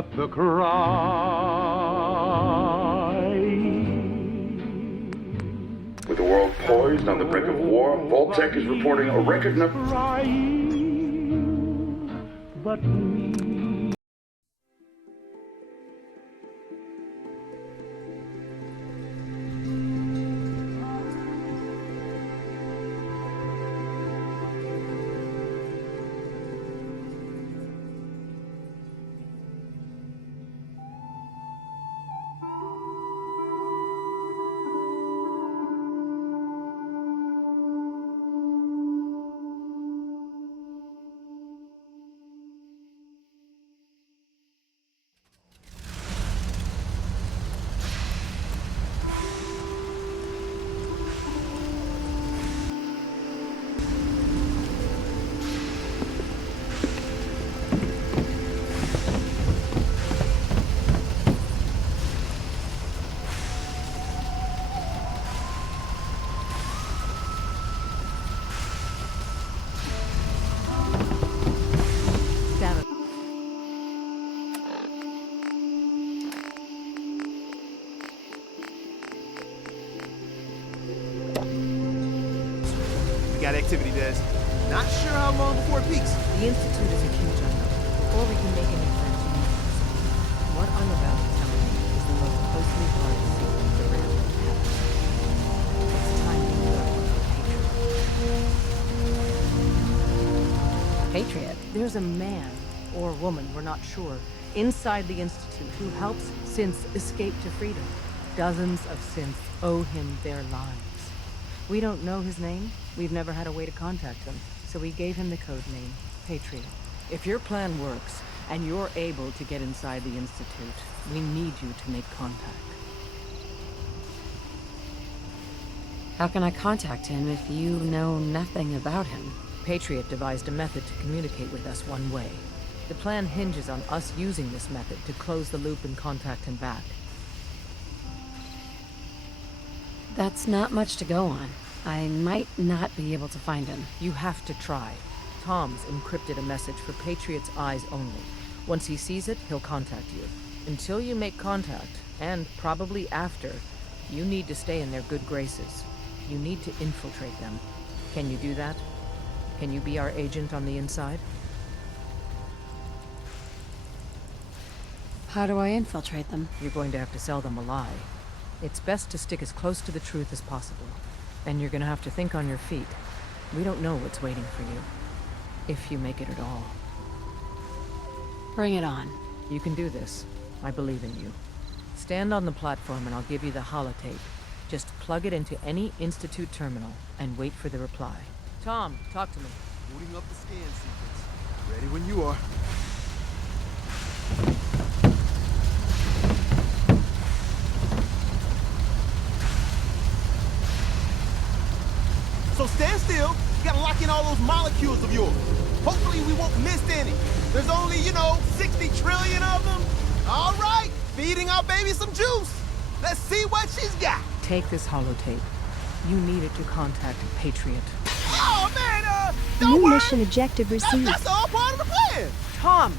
but the cry. With the world poised on the brink of war, Voltec is reporting a record number. Crying, but me. Got activity, Des. Not sure how long before it peaks. The Institute is a huge unknown. Before we can make any plans, we need to proceed. What I'm about to tell you is the most closely guarded secret the railroad has. It's time to look for Patriot. There's a man, or woman, we're not sure, inside the Institute who helps synths escape to freedom. Dozens of synths owe him their lives. We don't know his name. We've never had a way to contact him, so we gave him the code name, Patriot. If your plan works, and you're able to get inside the Institute, we need you to make contact. How can I contact him if you know nothing about him? Patriot devised a method to communicate with us one way. The plan hinges on us using this method to close the loop and contact him back. That's not much to go on. I might not be able to find him. You have to try. Tom's encrypted a message for Patriot's eyes only. Once he sees it, he'll contact you. Until you make contact, and probably after, you need to stay in their good graces. You need to infiltrate them. Can you do that? Can you be our agent on the inside? How do I infiltrate them? You're going to have to sell them a lie. It's best to stick as close to the truth as possible. And you're gonna have to think on your feet. We don't know what's waiting for you. If you make it at all. Bring it on. You can do this. I believe in you. Stand on the platform and I'll give you the holotape. Just plug it into any Institute terminal and wait for the reply. Tom, talk to me. Booting up the scan sequence. Ready when you are. So stand still. You gotta lock in all those molecules of yours. Hopefully we won't miss any. There's only, 60 trillion of them. All right, feeding our baby some juice. Let's see what she's got. Take this holotape. You need it to contact Patriot. Oh, man, don't New worry. mission objective received. That's all part of the plan. Tom,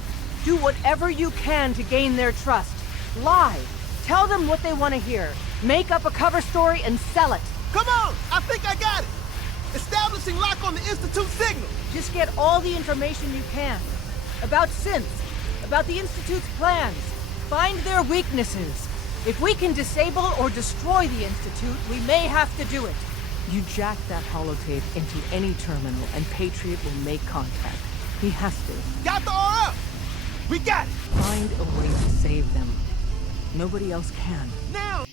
do whatever you can to gain their trust. Lie. Tell them what they want to hear. Make up a cover story and sell it. Come on, I think I got it. Establishing lock on the Institute signal. Just get all the information you can. About synths, about the Institute's plans. Find their weaknesses. If we can disable or destroy the Institute, we may have to do it. You jack that holotape into any terminal and Patriot will make contact. He has to. Got the R up. We got it. Find a way to save them. Nobody else can. Now.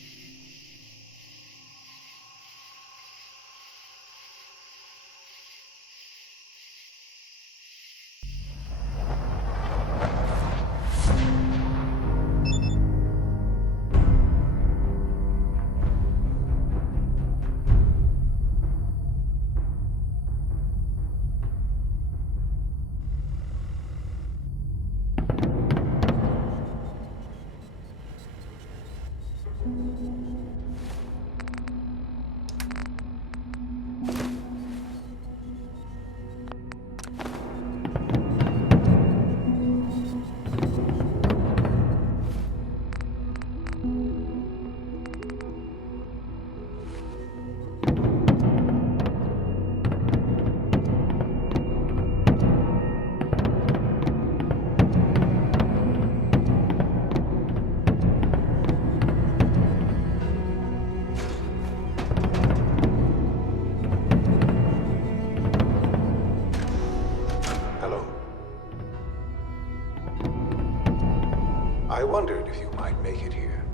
I wondered if you might make it here.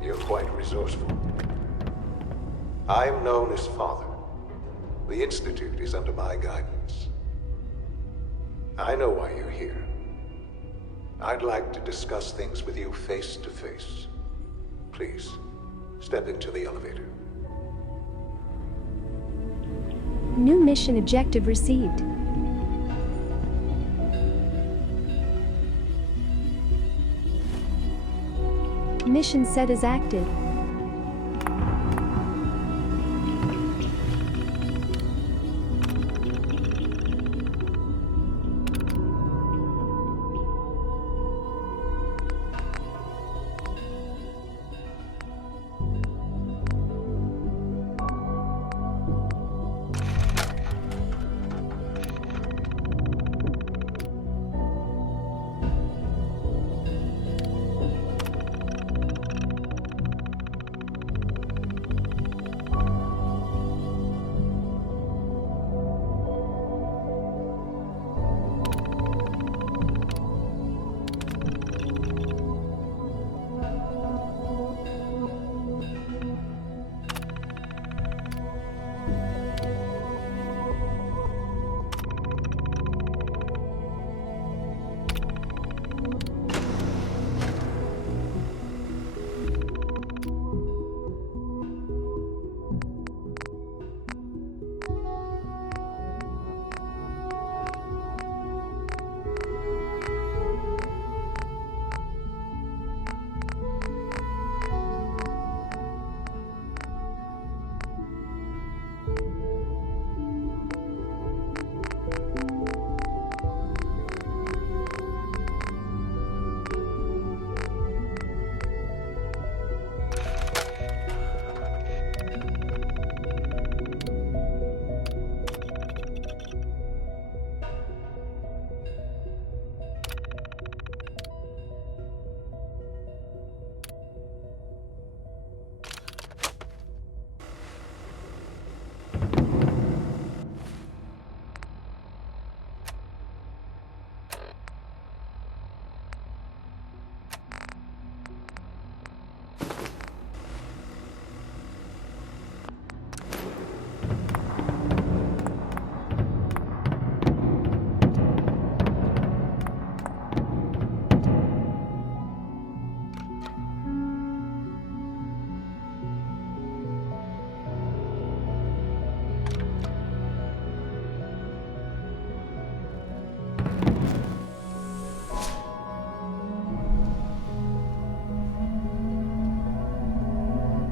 You're quite resourceful. I'm known as Father. The Institute is under my guidance. I know why you're here. I'd like to discuss things with you face to face. Please, step into the elevator. New mission objective received. Mission set as active.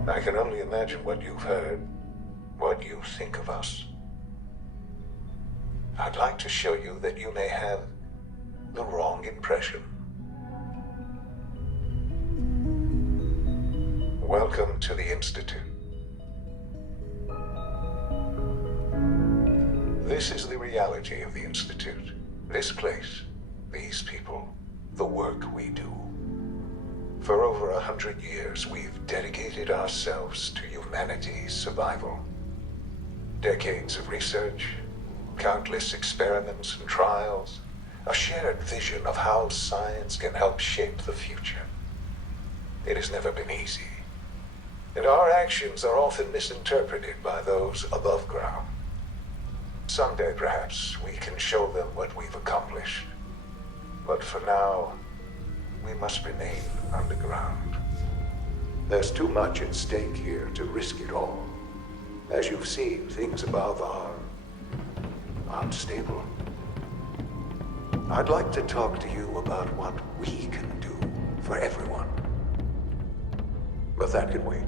I can only imagine what you've heard, what you think of us. I'd like to show you that you may have the wrong impression. Welcome to the Institute. This is the reality of the Institute. This place, these people, the work we do. For over 100 years, we've dedicated ourselves to humanity's survival. Decades of research, countless experiments and trials, a shared vision of how science can help shape the future. It has never been easy, and our actions are often misinterpreted by those above ground. Someday, perhaps, we can show them what we've accomplished. But for now, we must remain underground. There's too much at stake here to risk it all. As you've seen, things above are unstable. I'd like to talk to you about what we can do for everyone. But that can wait.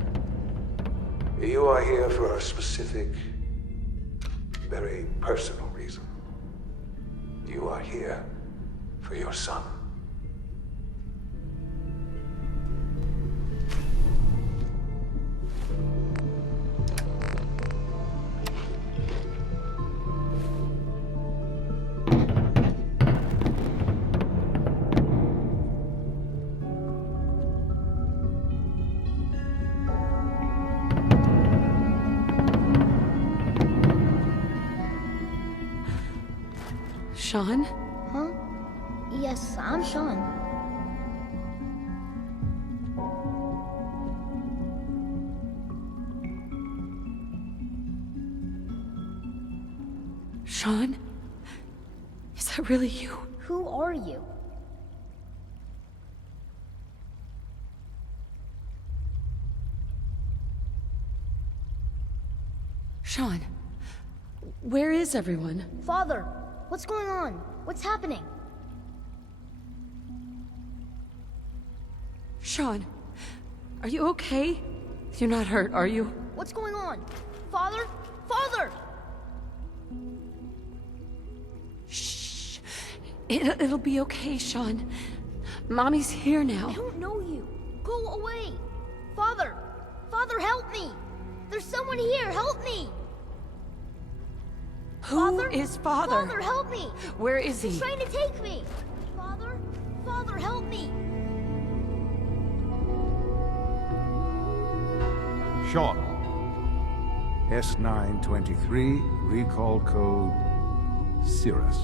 You are here for a specific, very personal reason. You are here for your son. Sean? Huh? Yes, I'm Sean. Sean? Is that really you? Who are you? Sean, where is everyone? Father, what's going on? What's happening? Sean, are you okay? You're not hurt, are you? What's going on? Father? Father! Shh. It'll be okay, Sean. Mommy's here I now. don't know you. Go away. Father! Father, help me! There's someone here, help me! Who is Father? Father, help me! Where is he? He's trying to take me! Father? Father, help me! Sean. S923, recall code Cirrus.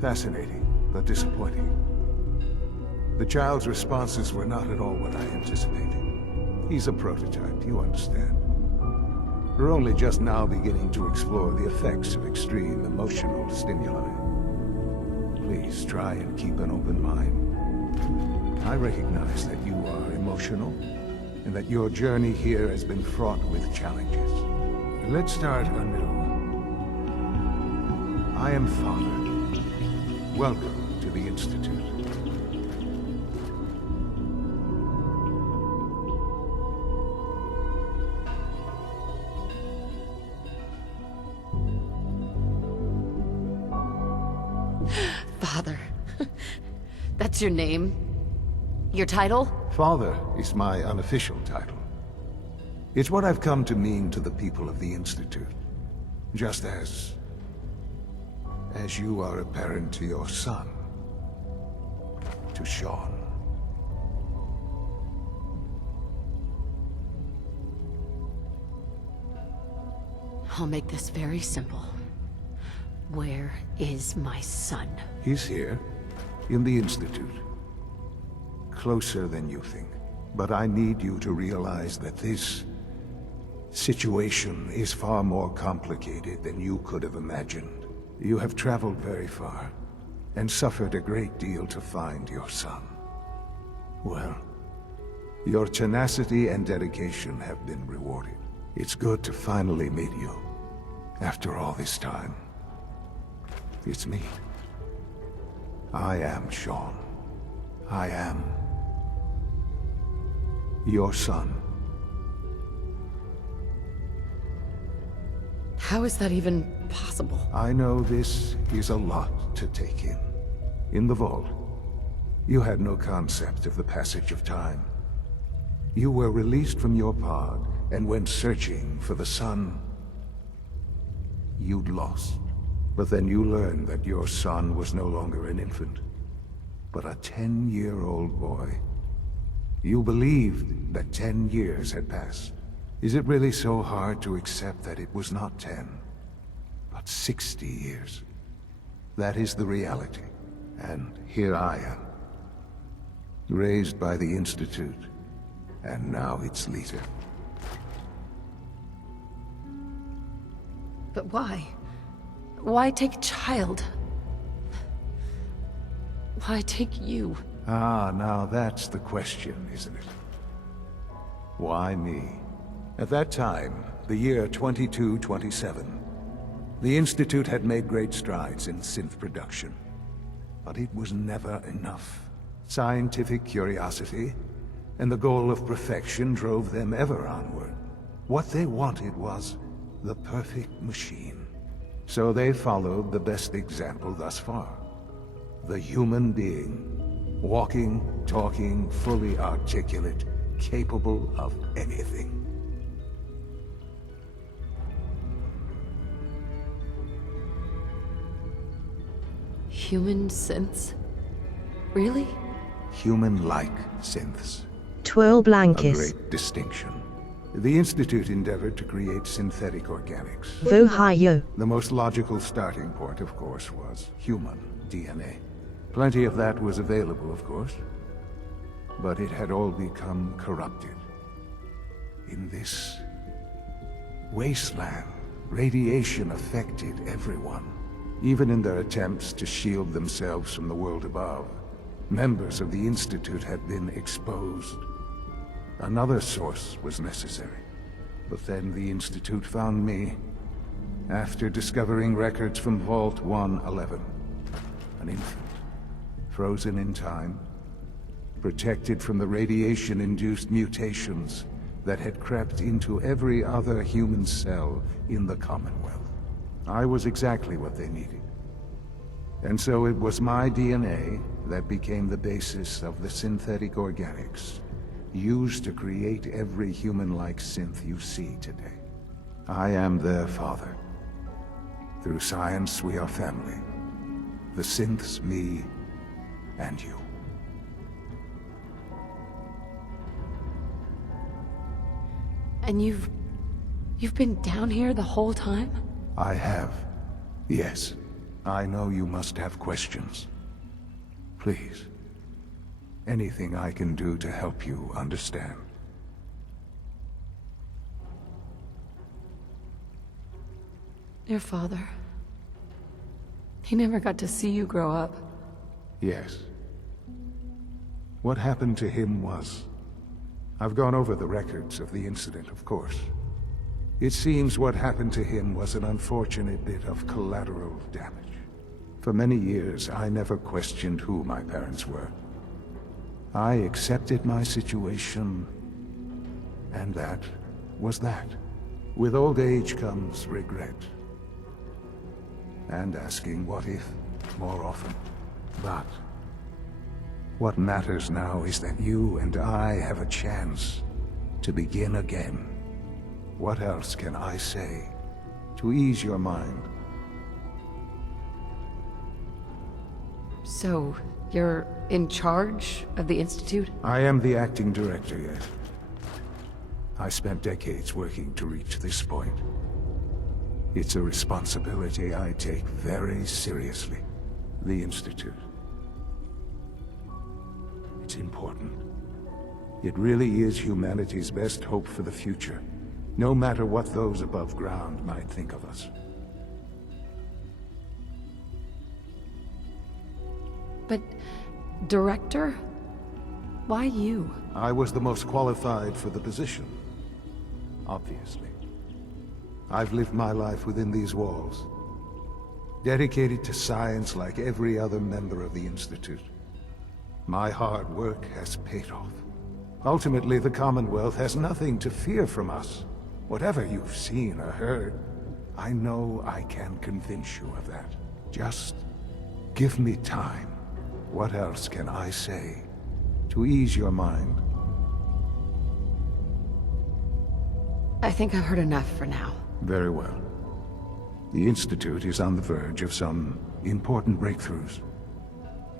Fascinating, but disappointing. The child's responses were not at all what I anticipated. He's a prototype, you understand. We're only just now beginning to explore the effects of extreme emotional stimuli. Please try and keep an open mind. I recognize that you are emotional, and that your journey here has been fraught with challenges. Let's start anew. I am Father. Welcome to the Institute. Father. That's your name? Your title? Father is my unofficial title. It's what I've come to mean to the people of the Institute. Just as you are a parent to your son. To Sean. I'll make this very simple. Where is my son? He's here, in the Institute. Closer than you think. But I need you to realize that this situation is far more complicated than you could have imagined. You have traveled very far, and suffered a great deal to find your son. Well, your tenacity and dedication have been rewarded. It's good to finally meet you, after all this time. It's me. I am Sean. I am your son. How is that even possible? I know this is a lot to take in. In the vault, you had no concept of the passage of time. You were released from your pod and went searching for the son you'd lost. But then you learned that your son was no longer an infant, but a 10-year-old boy. You believed that 10 years had passed. Is it really so hard to accept that it was not 10, but 60 years? That is the reality. And here I am, raised by the Institute, and now its leader. But why? Why take a child? Why take you? Ah, now that's the question, isn't it? Why me? At that time, the year 2227, the Institute had made great strides in synth production. But it was never enough. Scientific curiosity and the goal of perfection drove them ever onward. What they wanted was the perfect machine. So they followed the best example thus far. The human being. Walking, talking, fully articulate, capable of anything. Human synths? Really? Human-like synths. Twirl A blankets. great distinction. The Institute endeavored to create synthetic organics. Vu Hayo. The most logical starting point, of course, was human DNA. Plenty of that was available, of course. But it had all become corrupted. In this wasteland Radiation affected everyone, even in their attempts to shield themselves from the world above. Members of the Institute had been exposed. Another source was necessary. But then the Institute found me, after discovering records from Vault 111. An infant, frozen in time, protected from the radiation-induced mutations that had crept into every other human cell in the Commonwealth. I was exactly what they needed. And so it was my DNA that became the basis of the synthetic organics used to create every human-like synth you see today. I am their father. Through science, we are family. The synths, me, and you. And you've been down here the whole time? I have. Yes. I know you must have questions. Please. Anything I can do to help you understand. Your father. He never got to see you grow up. Yes. What happened to him was... I've gone over the records of the incident, of course. It seems what happened to him was an unfortunate bit of collateral damage. For many years, I never questioned who my parents were. I accepted my situation, and that was that. With old age comes regret. And asking what if more often. But what matters now is that you and I have a chance to begin again. What else can I say to ease your mind? So, you're in charge of the Institute? I am the acting director, yes. I spent decades working to reach this point. It's a responsibility I take very seriously. The Institute. It's important. It really is humanity's best hope for the future, no matter what those above ground might think of us. But... Director? Why you? I was the most qualified for the position. Obviously. I've lived my life within these walls, dedicated to science like every other member of the Institute. My hard work has paid off. Ultimately, the Commonwealth has nothing to fear from us. Whatever you've seen or heard, I know I can convince you of that. Just give me time. What else can I say to ease your mind? I think I've heard enough for now. Very well. The Institute is on the verge of some important breakthroughs.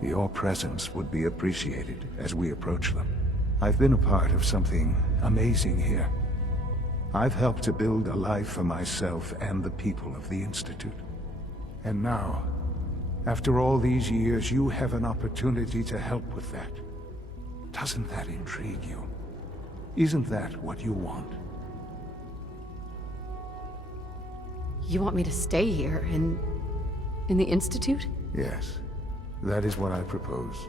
Your presence would be appreciated as we approach them. I've been a part of something amazing here. I've helped to build a life for myself and the people of the Institute. And now, after all these years, you have an opportunity to help with that. Doesn't that intrigue you? Isn't that what you want? You want me to stay here, in the Institute? Yes, that is what I propose.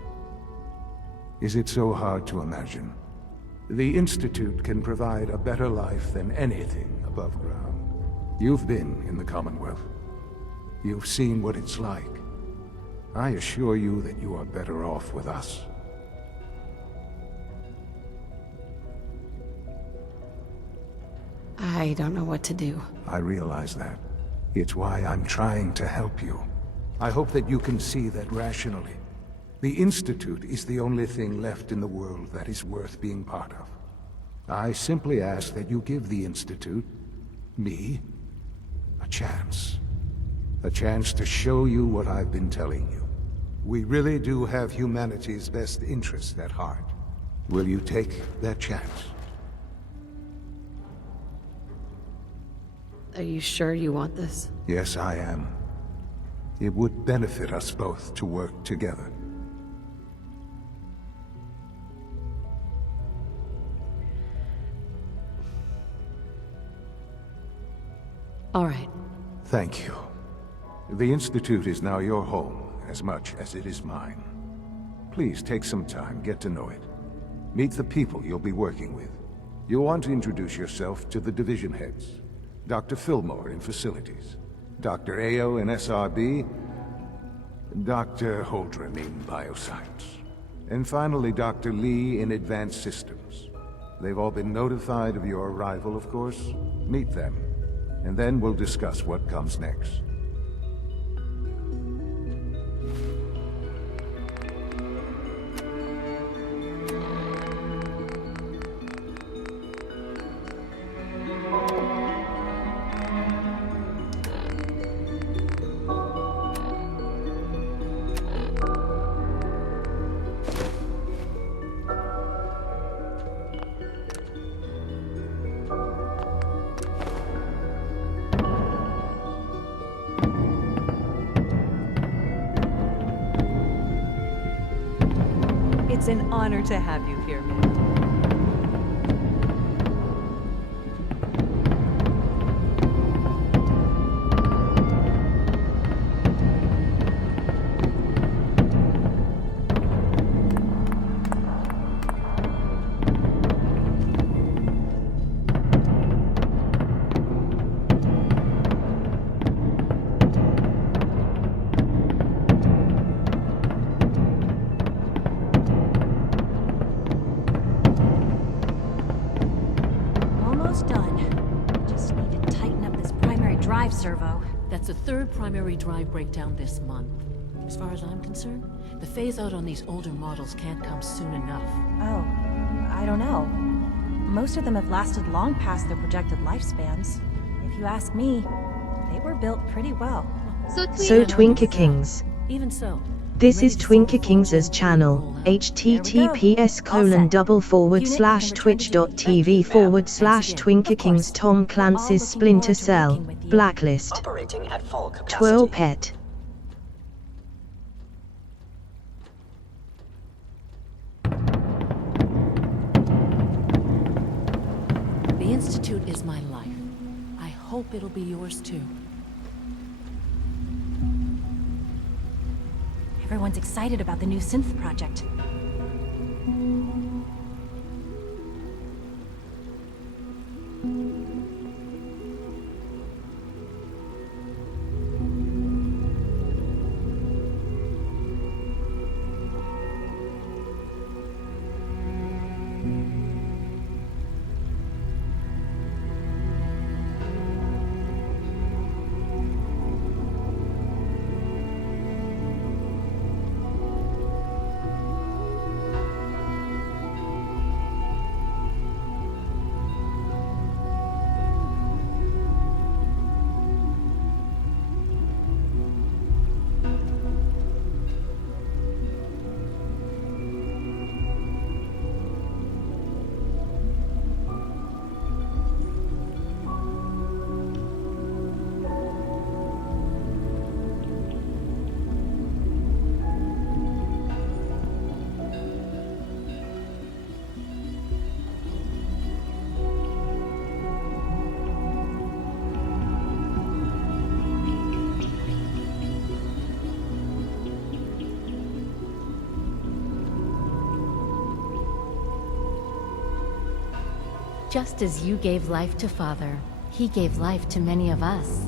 Is it so hard to imagine? The Institute can provide a better life than anything above ground. You've been in the Commonwealth. You've seen what it's like. I assure you that you are better off with us. I don't know what to do. I realize that. It's why I'm trying to help you. I hope that you can see that rationally. The Institute is the only thing left in the world that is worth being part of. I simply ask that you give the Institute, me, a chance. A chance to show you what I've been telling you. We really do have humanity's best interest at heart. Will you take that chance? Are you sure you want this? Yes, I am. It would benefit us both to work together. All right. Thank you. The Institute is now your home, as much as it is mine. Please take some time, get to know it. Meet the people you'll be working with. You'll want to introduce yourself to the division heads. Dr. Fillmore in Facilities, Dr. Ayo in SRB, Dr. Holdren in Bioscience, and finally Dr. Lee in Advanced Systems. They've all been notified of your arrival, of course. Meet them, and then we'll discuss what comes next. It's an honor to have you here, ma'am. Servo. That's the third primary drive breakdown this month. As far as I'm concerned, the phase-out on these older models can't come soon enough. Oh, I don't know. Most of them have lasted long past their projected lifespans. If you ask me, they were built pretty well. So Twinkie Kings. Even so. This is Twinkie Kings' channel, https://twitch.tv/Twinkie Kings Tom Clancy's Splinter Cell, Blacklist, Twirl Pet. The Institute is my life. I hope it'll be yours too. Everyone's excited about the new synth project. Just as you gave life to Father, he gave life to many of us.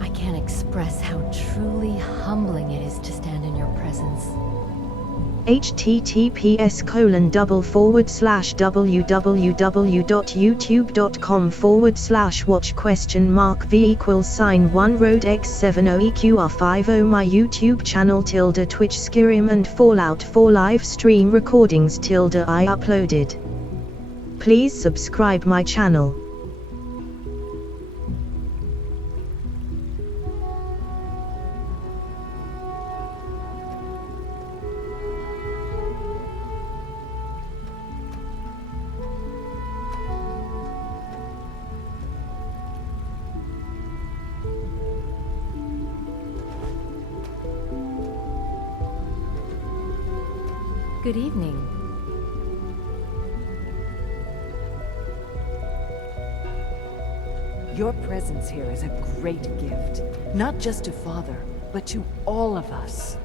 I can't express how truly humbling it is to stand in your presence. https://www.youtube.com/watch?v=1 road x70eqr50 my YouTube channel _Twitch Skyrim and Fallout 4 live stream recordings _I uploaded. Please subscribe my channel. Good evening. Your presence here is a great gift, not just to Father, but to all of us.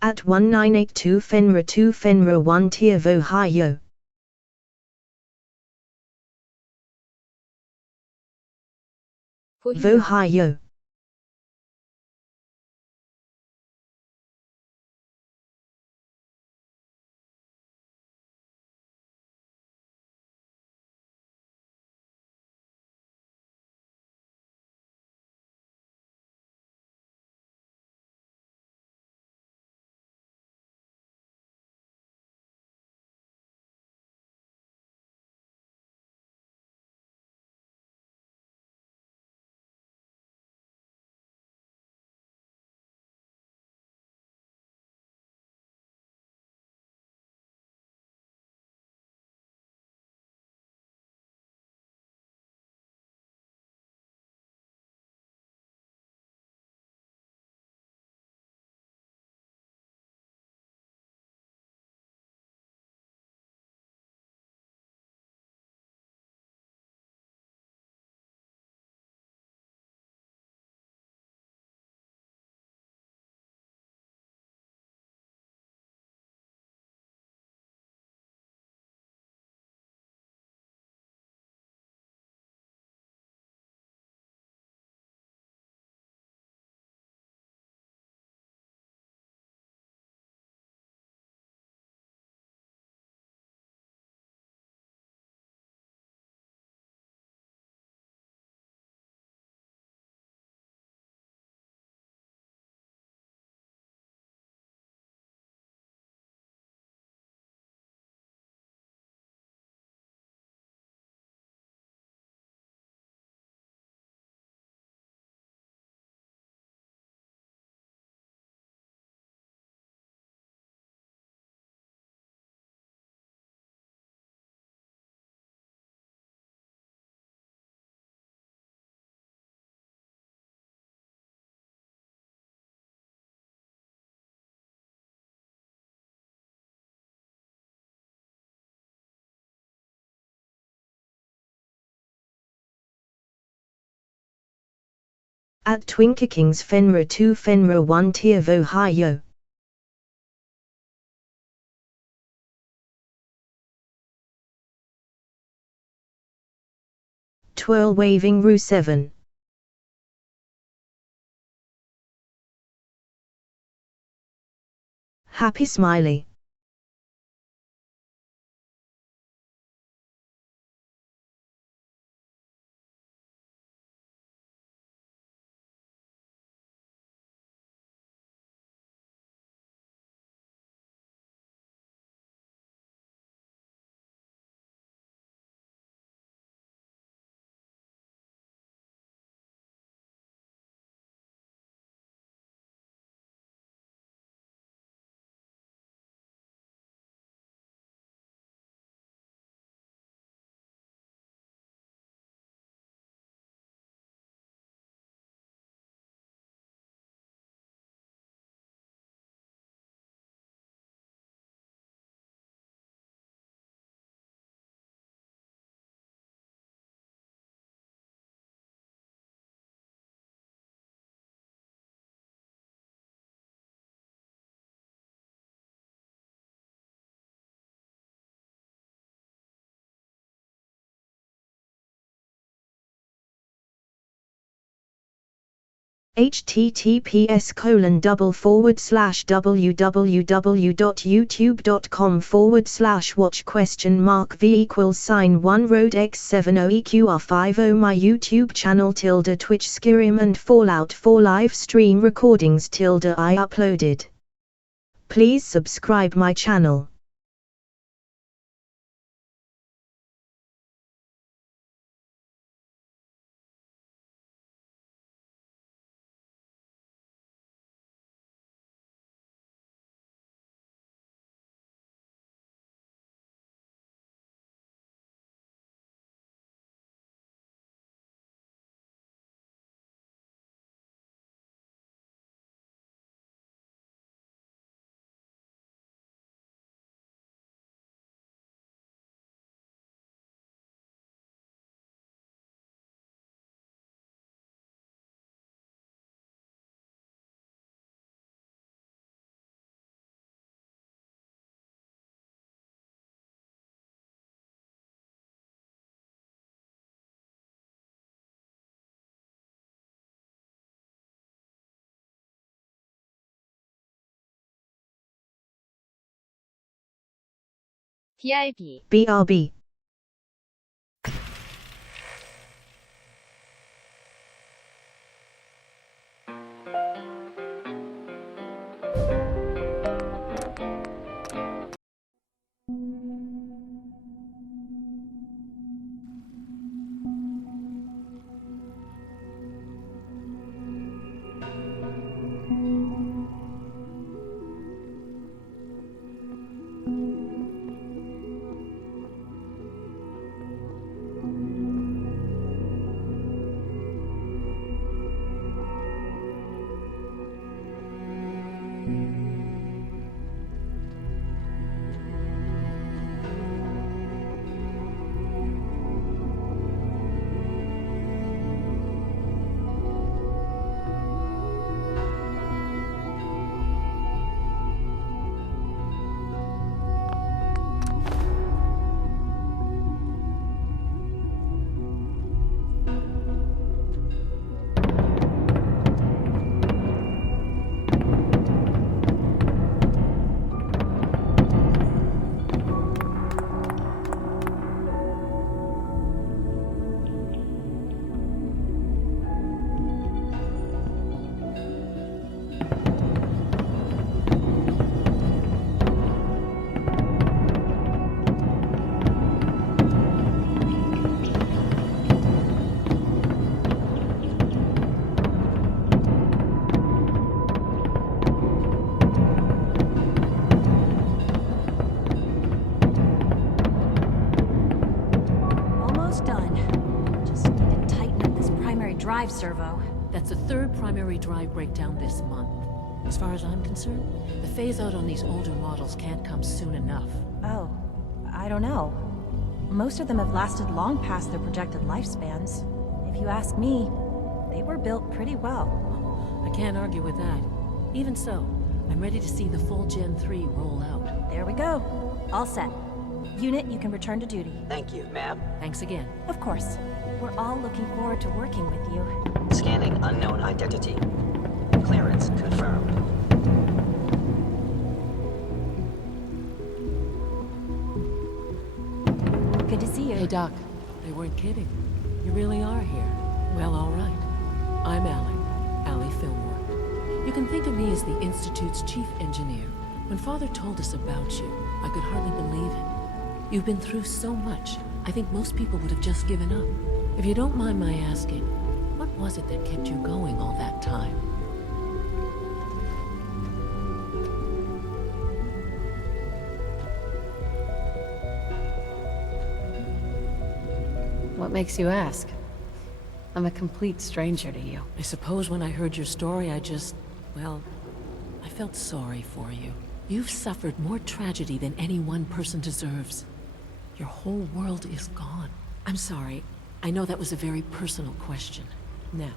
At 1982 Fenrir 2 Fenrir 1 Tier Ohio. Ohio. At Twinkekings Fenrir 2 Fenrir 1 Tier Ohio. Twirl Waving Rue 7. Happy Smiley. https://www.youtube.com/watch?v=1 road x70eqr50 my YouTube channel Twitch Skyrim and Fallout 4 live stream recordings I uploaded. Please subscribe my channel. BRB. BRB. Drive servo. That's the third primary drive breakdown this month. As far as I'm concerned, the phase-out on these older models can't come soon enough. Oh, I don't know. Most of them have lasted long past their projected lifespans. If you ask me, they were built pretty well. I can't argue with that. Even so, I'm ready to see the full Gen 3 roll out. There we go. All set. Unit, you can return to duty. Thank you, ma'am. Thanks again. Of course. We're all looking forward to working with you. Scanning unknown identity. Clearance confirmed. Good to see you. Hey, Doc. They weren't kidding. You really are here. Well, all right. I'm Allie Fillmore. You can think of me as the Institute's chief engineer. When Father told us about you, I could hardly believe it. You've been through so much, I think most people would have just given up. If you don't mind my asking, what was it that kept you going all that time? What makes you ask? I'm a complete stranger to you. I suppose when I heard your story, well, I felt sorry for you. You've suffered more tragedy than any one person deserves. Your whole world is gone. I'm sorry. I know that was a very personal question. Now,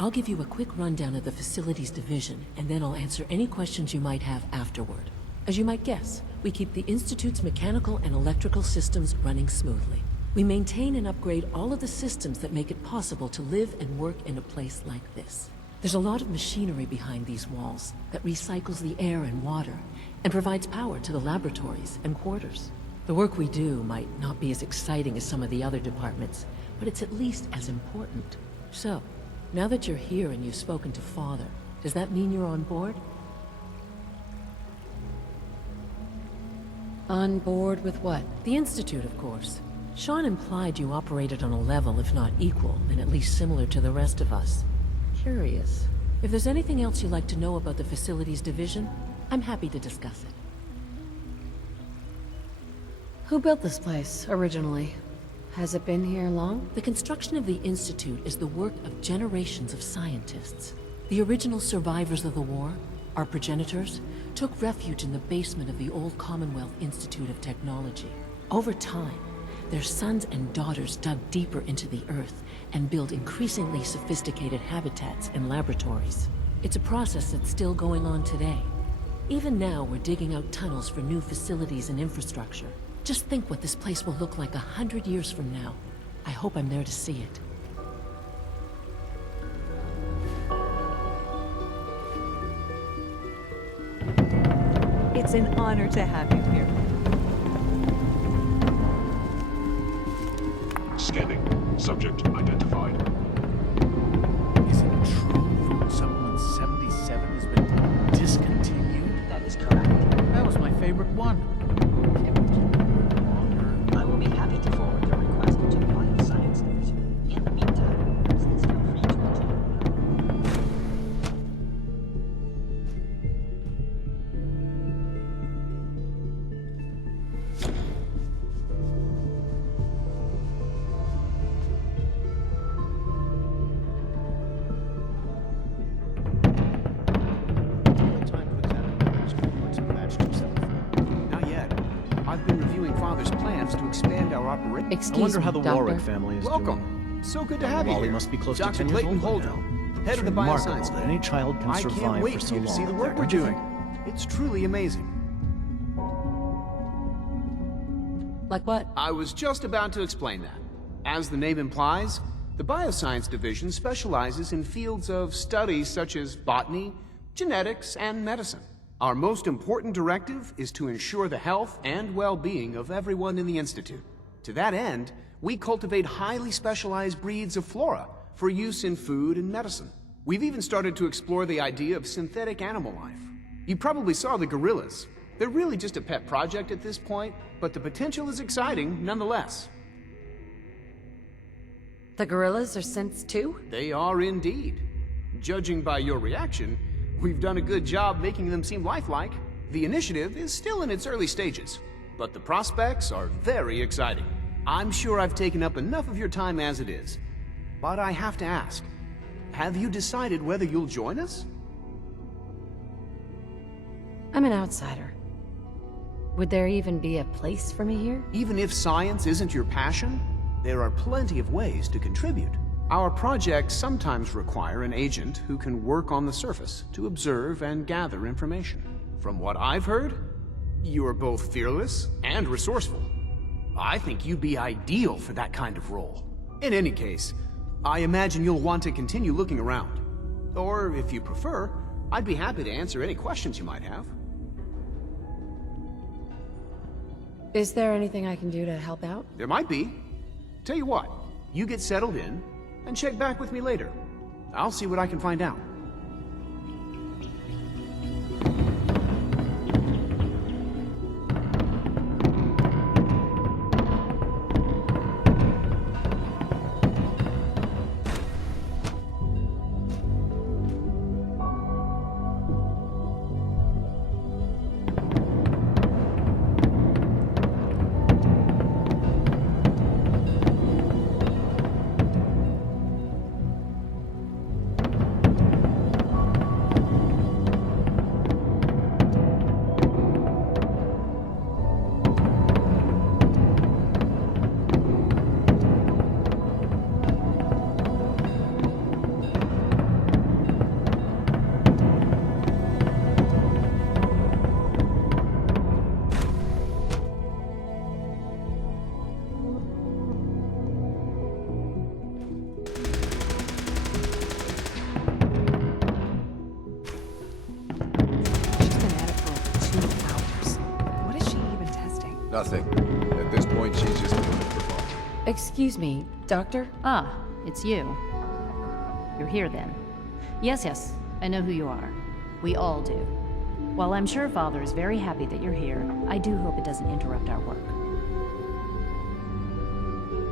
I'll give you a quick rundown of the Facilities Division, and then I'll answer any questions you might have afterward. As you might guess, we keep the Institute's mechanical and electrical systems running smoothly. We maintain and upgrade all of the systems that make it possible to live and work in a place like this. There's a lot of machinery behind these walls that recycles the air and water, and provides power to the laboratories and quarters. The work we do might not be as exciting as some of the other departments, but it's at least as important. So, now that you're here and you've spoken to Father, does that mean you're on board? On board with what? The Institute, of course. Sean implied you operated on a level, if not equal, and at least similar to the rest of us. Curious. If there's anything else you'd like to know about the Facilities Division, I'm happy to discuss it. Who built this place, originally? Has it been here long? The construction of the Institute is the work of generations of scientists. The original survivors of the war, our progenitors, took refuge in the basement of the old Commonwealth Institute of Technology. Over time, their sons and daughters dug deeper into the earth and built increasingly sophisticated habitats and laboratories. It's a process that's still going on today. Even now, we're digging out tunnels for new facilities and infrastructure. Just think what this place will look like 100 years from now. I hope I'm there to see it. It's an honor to have you here. Subject identified. Is it true that someone 77 has been discontinued? That is correct. That was my favorite one. I will be happy to forward the request to the Bioscience Division. In the meantime, please feel free to continue. Not yet. I've been reviewing Father's plans to expand our operation. Excuse I wonder how me, the Doctor? Warwick family is Welcome. So good to have you Wally here. must be close to Dr. 10 years Clayton old Holder, now. head of the remarkable Bioscience that any child can I survive can't wait for for so you to long see the up work there, we're don't you doing. It's truly amazing. Like what? I was just about to explain that. As the name implies, the Bioscience Division specializes in fields of study such as botany, genetics, and medicine. Our most important directive is to ensure the health and well-being of everyone in the Institute. To that end, we cultivate highly specialized breeds of flora for use in food and medicine. We've even started to explore the idea of synthetic animal life. You probably saw the gorillas. They're really just a pet project at this point, but the potential is exciting nonetheless. The gorillas are synths too? They are indeed. Judging by your reaction, we've done a good job making them seem lifelike. The initiative is still in its early stages, but the prospects are very exciting. I'm sure I've taken up enough of your time as it is, but I have to ask, have you decided whether you'll join us? I'm an outsider. Would there even be a place for me here? Even if science isn't your passion, there are plenty of ways to contribute. Our projects sometimes require an agent who can work on the surface to observe and gather information. From what I've heard, you are both fearless and resourceful. I think you'd be ideal for that kind of role. In any case, I imagine you'll want to continue looking around. Or, if you prefer, I'd be happy to answer any questions you might have. Is there anything I can do to help out? There might be. Tell you what, you get settled in, and check back with me later. I'll see what I can find out. Nothing. At this point, she's just doing it for fun. Excuse me, Doctor? Ah, it's you. You're here then. Yes, I know who you are. We all do. While I'm sure Father is very happy that you're here, I do hope it doesn't interrupt our work.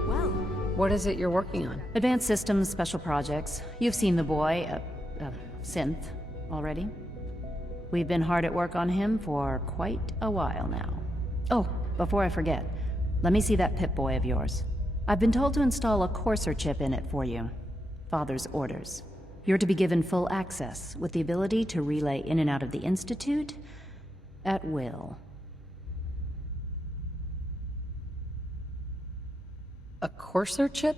Well, what is it you're working on? Advanced systems, special projects. You've seen the boy, Synth, already. We've been hard at work on him for quite a while now. Oh, before I forget, let me see that Pip-Boy of yours. I've been told to install a courser chip in it for you. Father's orders. You're to be given full access, with the ability to relay in and out of the Institute at will. A courser chip?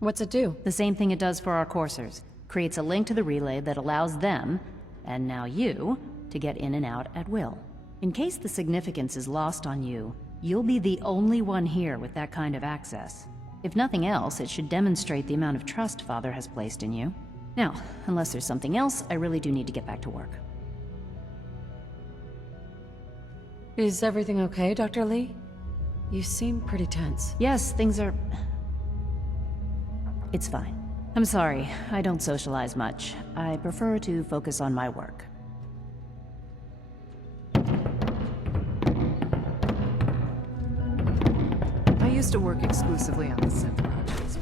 What's it do? The same thing it does for our coursers. Creates a link to the relay that allows them, and now you, to get in and out at will. In case the significance is lost on you, you'll be the only one here with that kind of access. If nothing else, it should demonstrate the amount of trust Father has placed in you. Now, unless there's something else, I really do need to get back to work. Is everything okay, Dr. Lee? You seem pretty tense. Yes, things are... It's fine. I'm sorry, I don't socialize much. I prefer to focus on my work. I used to work exclusively on the synth projects.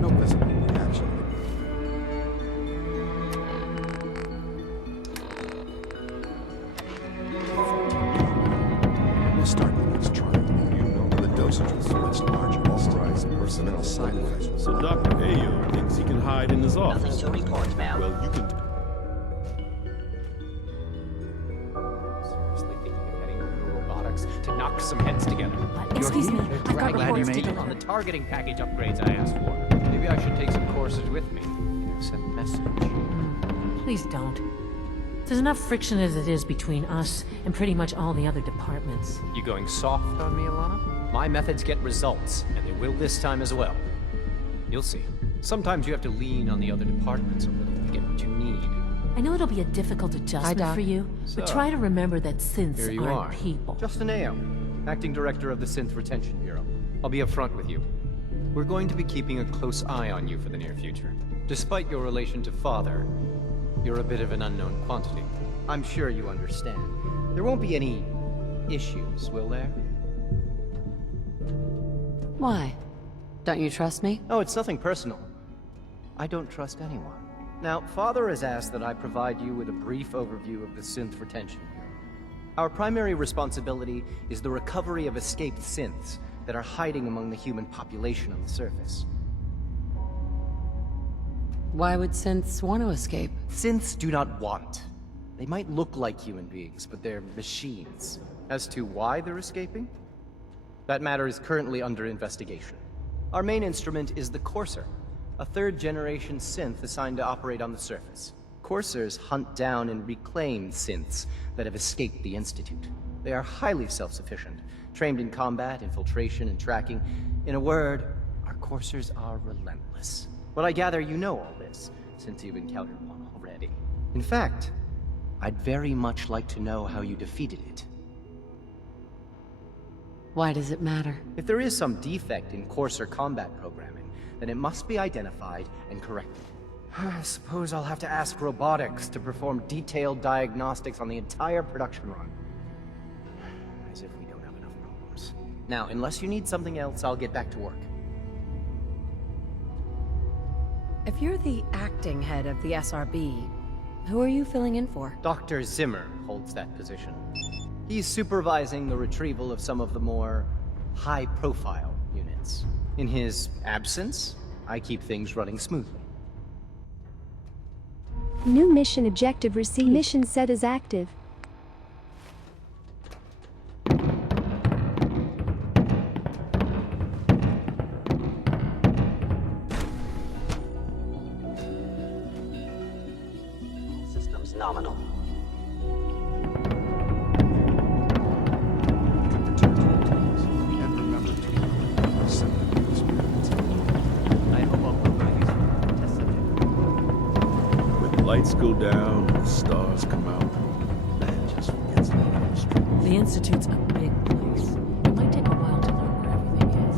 No visible reaction. We'll start the next trial. You know the dosage is much larger. Authorized personnel side effects. So Dr. Ayo thinks he can hide in his office. Nothing to report, ma'am. Well, you can... Seriously thinking of heading over to robotics to knock some heads together. Excuse me, I've got reports to deliver. On the targeting package upgrades I asked for. Maybe I should take some courses with me. Send a message. Please don't. There's enough friction as it is between us and pretty much all the other departments. You going soft on me, Alana? My methods get results, and they will this time as well. You'll see. Sometimes you have to lean on the other departments a little to get what you need. I know it'll be a difficult adjustment for you, but try to remember that synths Here you aren't are. people. Justin Ayo, Acting Director of the Synth Retention Bureau. I'll be upfront with you. We're going to be keeping a close eye on you for the near future. Despite your relation to Father, you're a bit of an unknown quantity. I'm sure you understand. There won't be any issues, will there? Why? Don't you trust me? Oh, it's nothing personal. I don't trust anyone. Now, Father has asked that I provide you with a brief overview of the Synth Retention Bureau. Our primary responsibility is the recovery of escaped synths that are hiding among the human population on the surface. Why would synths want to escape? Synths do not want. They might look like human beings, but they're machines. As to why they're escaping? That matter is currently under investigation. Our main instrument is the Courser, a third-generation synth assigned to operate on the surface. Coursers hunt down and reclaim synths that have escaped the Institute. They are highly self-sufficient, trained in combat, infiltration, and tracking. In a word, our Coursers are relentless. But I gather you know all this, since you've encountered one already. In fact, I'd very much like to know how you defeated it. Why does it matter? If there is some defect in Courser combat programming, then it must be identified and corrected. I suppose I'll have to ask robotics to perform detailed diagnostics on the entire production run. As if we don't have enough problems. Now, unless you need something else, I'll get back to work. If you're the acting head of the SRB, who are you filling in for? Dr. Zimmer holds that position. He's supervising the retrieval of some of the more high-profile units. In his absence, I keep things running smoothly. New mission objective received. Mission set as active. Systems nominal. And remember to send them experience. I hope I'll provide you test subject. When the lights go down and the stars come out, man just forgets the whole street. The Institute's a big place. It might take a while to learn where everything is.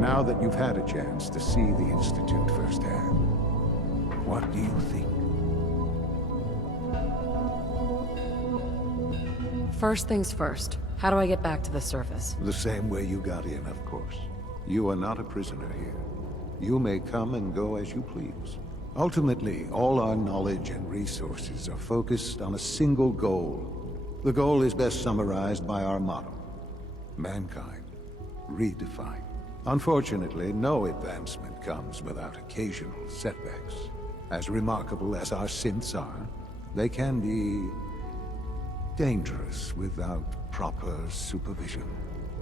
Now that you've had a chance to see the Institute firsthand, what do you think? First things first. How do I get back to the surface? The same way you got in, of course. You are not a prisoner here. You may come and go as you please. Ultimately, all our knowledge and resources are focused on a single goal. The goal is best summarized by our motto: mankind redefined. Unfortunately, no advancement comes without occasional setbacks. As remarkable as our synths are, they can be dangerous without proper supervision.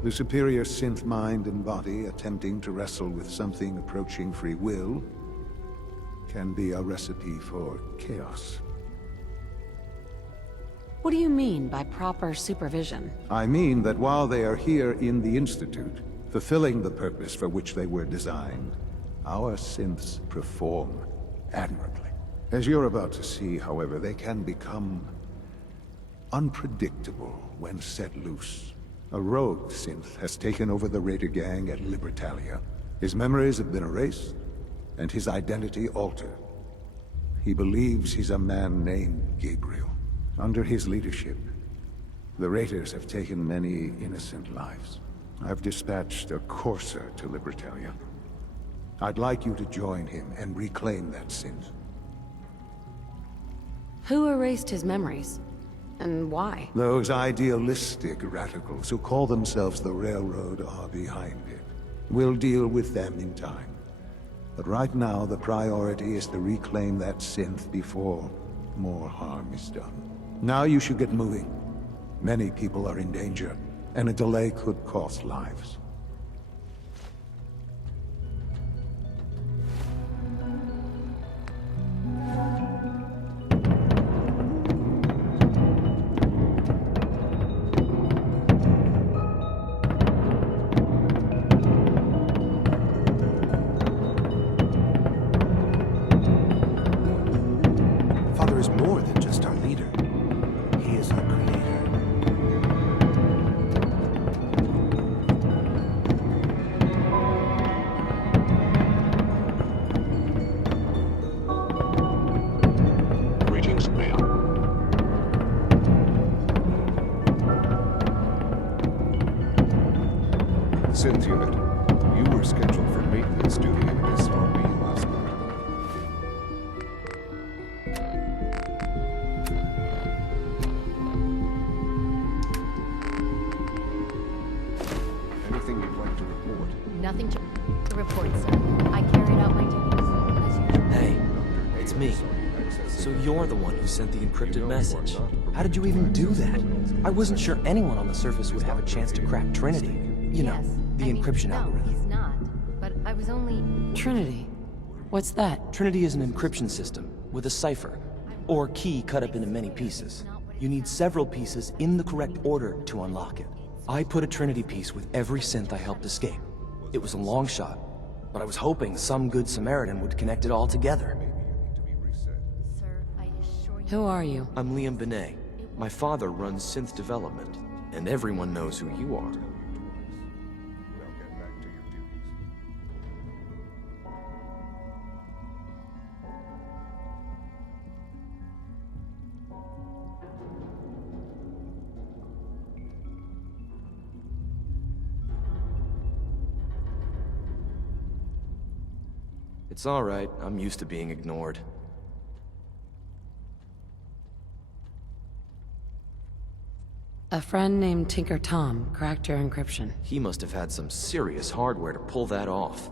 The superior synth mind and body attempting to wrestle with something approaching free will can be a recipe for chaos. What do you mean by proper supervision? I mean that while they are here in the Institute, fulfilling the purpose for which they were designed, our synths perform admirably. As you're about to see, however, they can become unpredictable when set loose. A rogue synth has taken over the Raider gang at Libertalia. His memories have been erased, and his identity altered. He believes he's a man named Gabriel. Under his leadership, the Raiders have taken many innocent lives. I've dispatched a courser to Libertalia. I'd like you to join him and reclaim that synth. Who erased his memories? And why? Those idealistic radicals who call themselves the Railroad are behind it. We'll deal with them in time. But right now, the priority is to reclaim that synth before more harm is done. Now you should get moving. Many people are in danger, and a delay could cost lives. Father is more than just our leader. He is our creator. Greetings, ma'am. Synth unit, you were scheduled for maintenance duty at SRB last night. Anything you'd like to report? Nothing to report, sir. I carried out my duties, as usual. Hey, it's me. So you're the one who sent the encrypted message. How did you even do that? I wasn't sure anyone on the surface would have a chance to crack Trinity. You know, the encryption algorithm. He's not. But I was only... Trinity? What's that? Trinity is an encryption system with a cipher, or key cut up into many pieces. You need several pieces in the correct order to unlock it. I put a Trinity piece with every synth I helped escape. It was a long shot, but I was hoping some good Samaritan would connect it all together. Sir, I assure you... Who are you? I'm Liam Benet. My father runs synth development, and everyone knows who you are. It's all right. I'm used to being ignored. A friend named Tinker Tom cracked your encryption. He must have had some serious hardware to pull that off.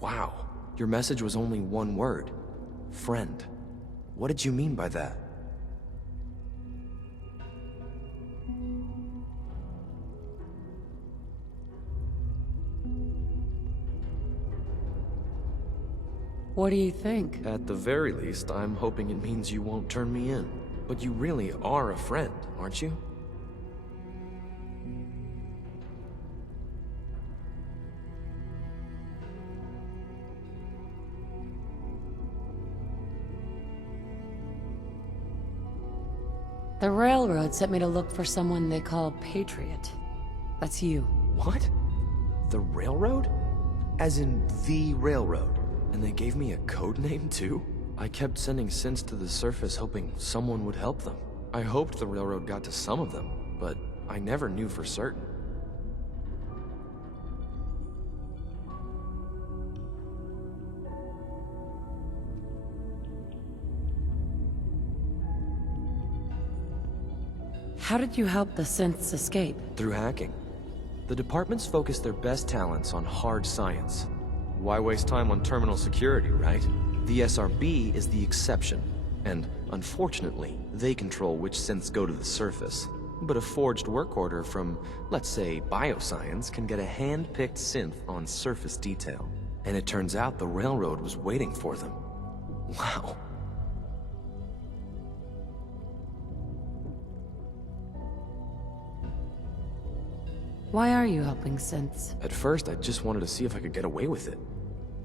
Wow. Your message was only one word. Friend. What did you mean by that? What do you think? At the very least, I'm hoping it means you won't turn me in. But you really are a friend, aren't you? The Railroad sent me to look for someone they call Patriot. That's you. What? The Railroad? As in the Railroad? And they gave me a code name too? I kept sending synths to the surface hoping someone would help them. I hoped the Railroad got to some of them, but I never knew for certain. How did you help the synths escape? Through hacking. The departments focus their best talents on hard science. Why waste time on terminal security, right? The SRB is the exception, and unfortunately, they control which synths go to the surface. But a forged work order from, let's say, bioscience can get a hand-picked synth on surface detail. And it turns out the railroad was waiting for them. Wow. Why are you helping synths? At first, I just wanted to see if I could get away with it.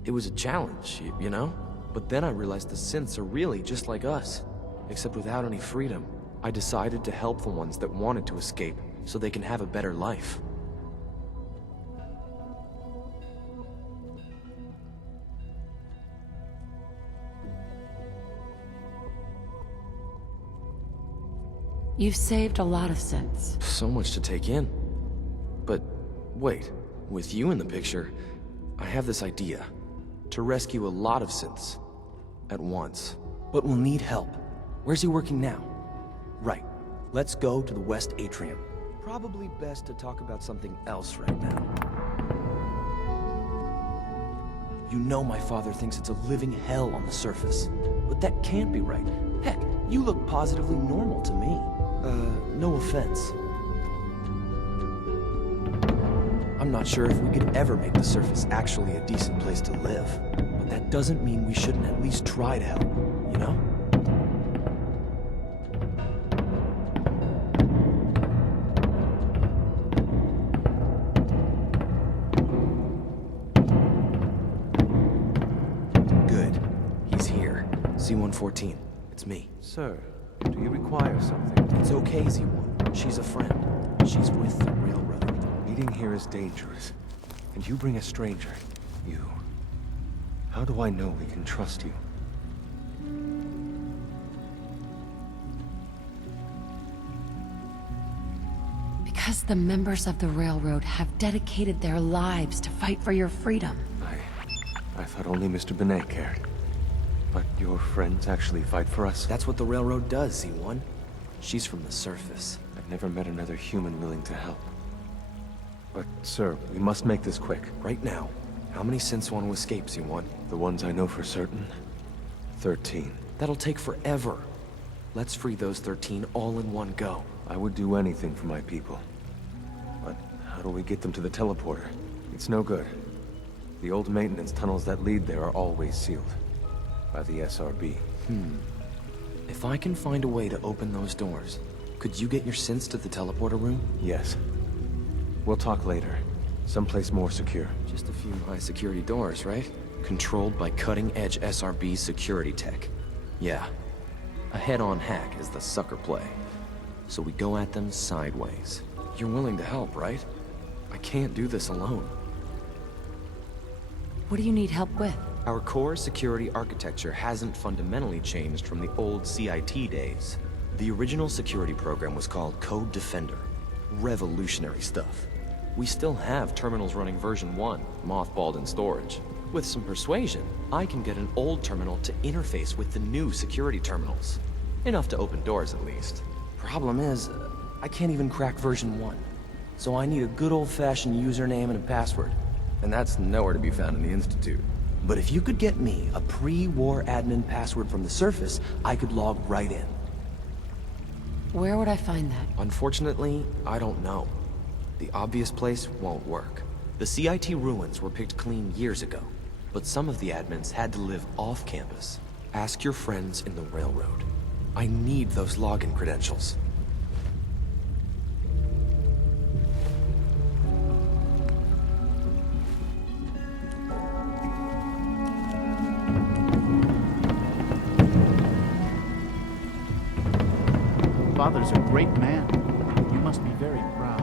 It was a challenge, you know? But then I realized the synths are really just like us, except without any freedom. I decided to help the ones that wanted to escape, so they can have a better life. You've saved a lot of synths. So much to take in. But wait, with you in the picture, I have this idea. To rescue a lot of synths. At once. But we'll need help. Where's he working now? Right. Let's go to the West Atrium. Probably best to talk about something else right now. You know my father thinks it's a living hell on the surface. But that can't be right. Heck, you look positively normal to me. No offense. I'm not sure if we could ever make the surface actually a decent place to live. But that doesn't mean we shouldn't at least try to help, you know? Good. He's here. C-114. It's me. Sir, do you require something? It's okay, Z-1. She's a friend. She's with the railroad. Meeting here is dangerous. And you bring a stranger. You. How do I know we can trust you? Because the members of the railroad have dedicated their lives to fight for your freedom. I thought only Mr. Benet cared. But your friends actually fight for us? That's what the railroad does, Z1. She's from the surface. I've never met another human willing to help. But, sir, we must make this quick. Right now. How many synths want to escape, Z1? The ones I know for certain? 13. That'll take forever. Let's free those 13 all in one go. I would do anything for my people. But how do we get them to the teleporter? It's no good. The old maintenance tunnels that lead there are always sealed. By the SRB. If I can find a way to open those doors, could you get your synths to the teleporter room? Yes. We'll talk later. Someplace more secure. Just a few high-security doors, right? Controlled by cutting-edge SRB security tech. Yeah. A head-on hack is the sucker play. So we go at them sideways. You're willing to help, right? I can't do this alone. What do you need help with? Our core security architecture hasn't fundamentally changed from the old CIT days. The original security program was called Code Defender. Revolutionary stuff. We still have terminals running version 1, mothballed in storage. With some persuasion, I can get an old terminal to interface with the new security terminals. Enough to open doors, at least. Problem is, I can't even crack version 1. So I need a good old-fashioned username and a password. And that's nowhere to be found in the Institute. But if you could get me a pre-war admin password from the surface, I could log right in. Where would I find that? Unfortunately, I don't know. The obvious place won't work. The CIT ruins were picked clean years ago, but some of the admins had to live off campus. Ask your friends in the railroad. I need those login credentials. Father's a great man. You must be very proud.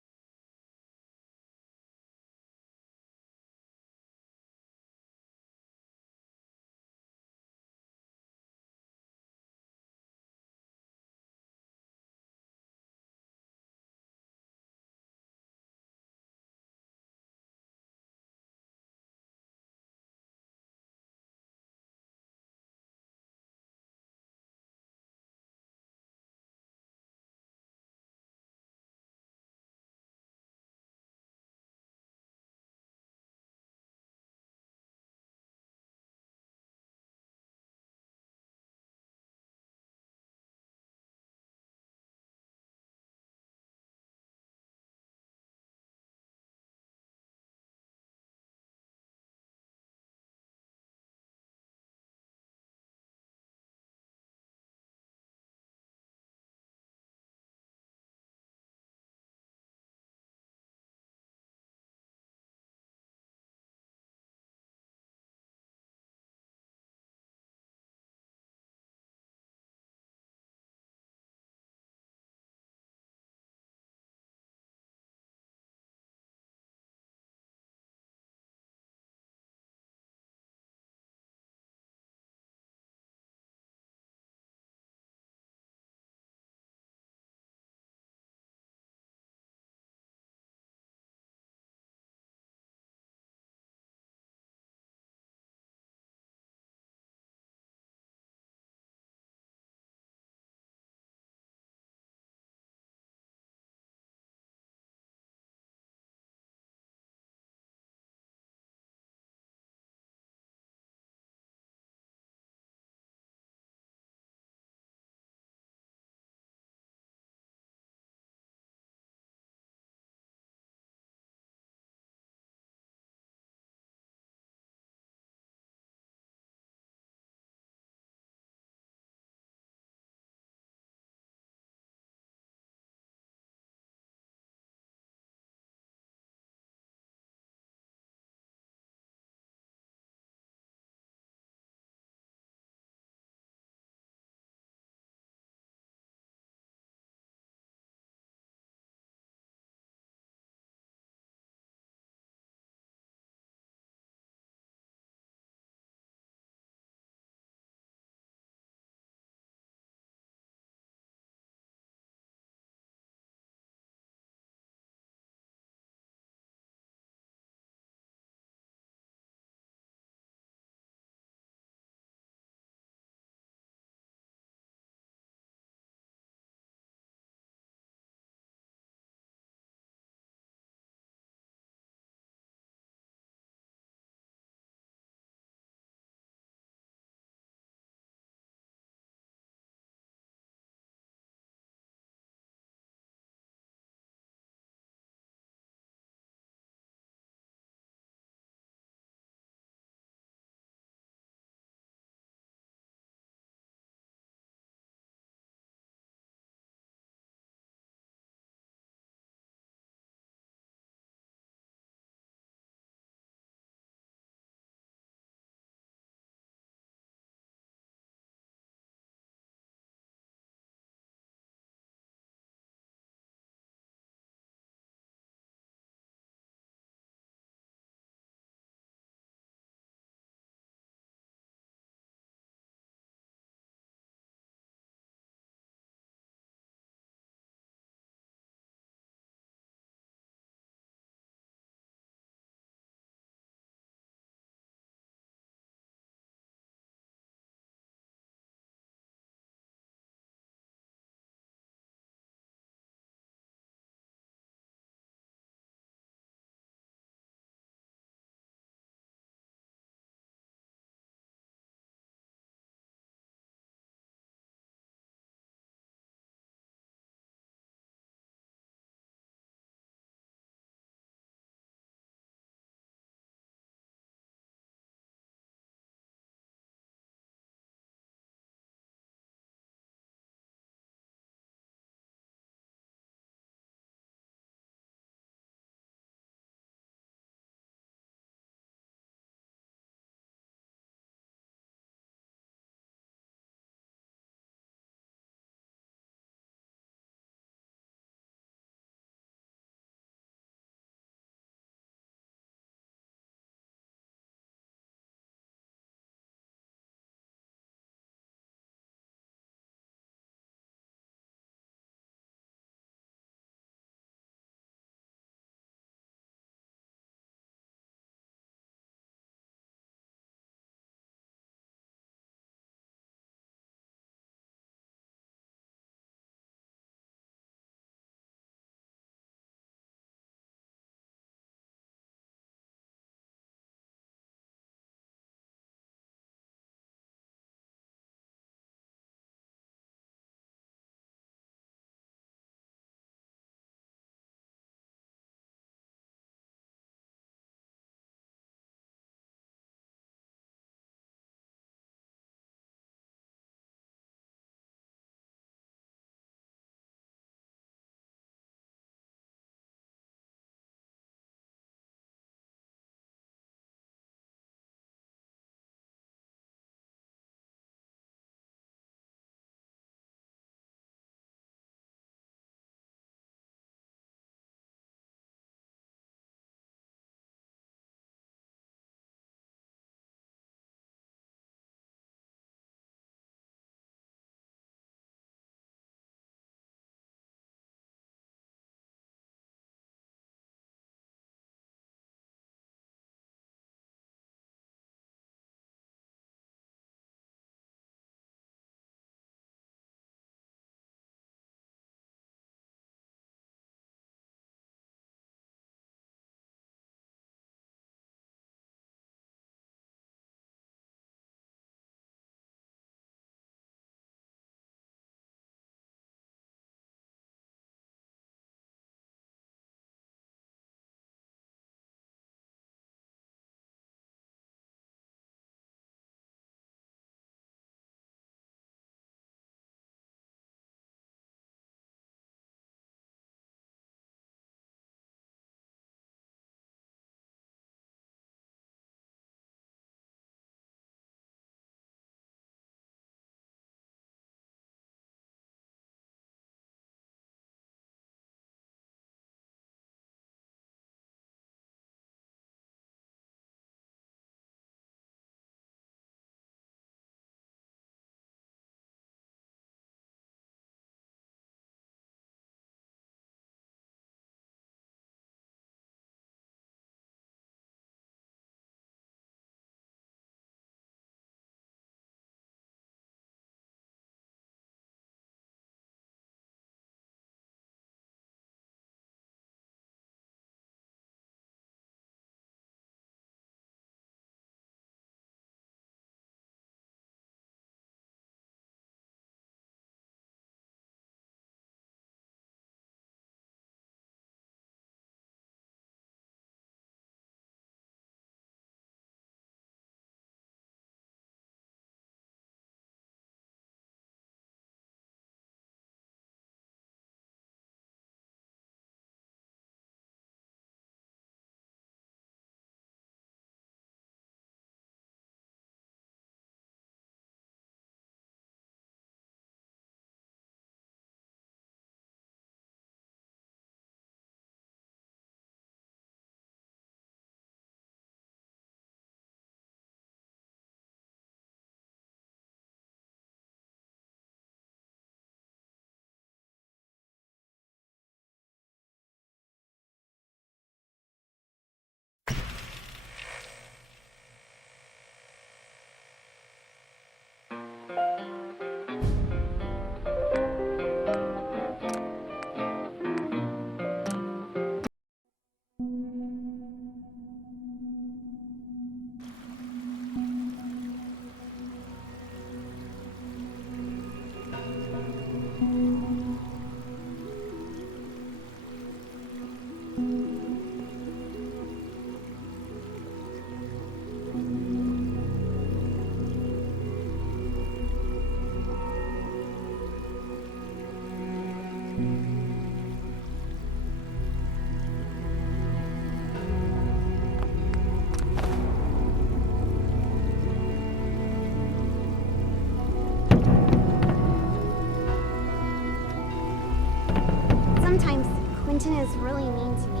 Sometimes Quentin is really mean to me,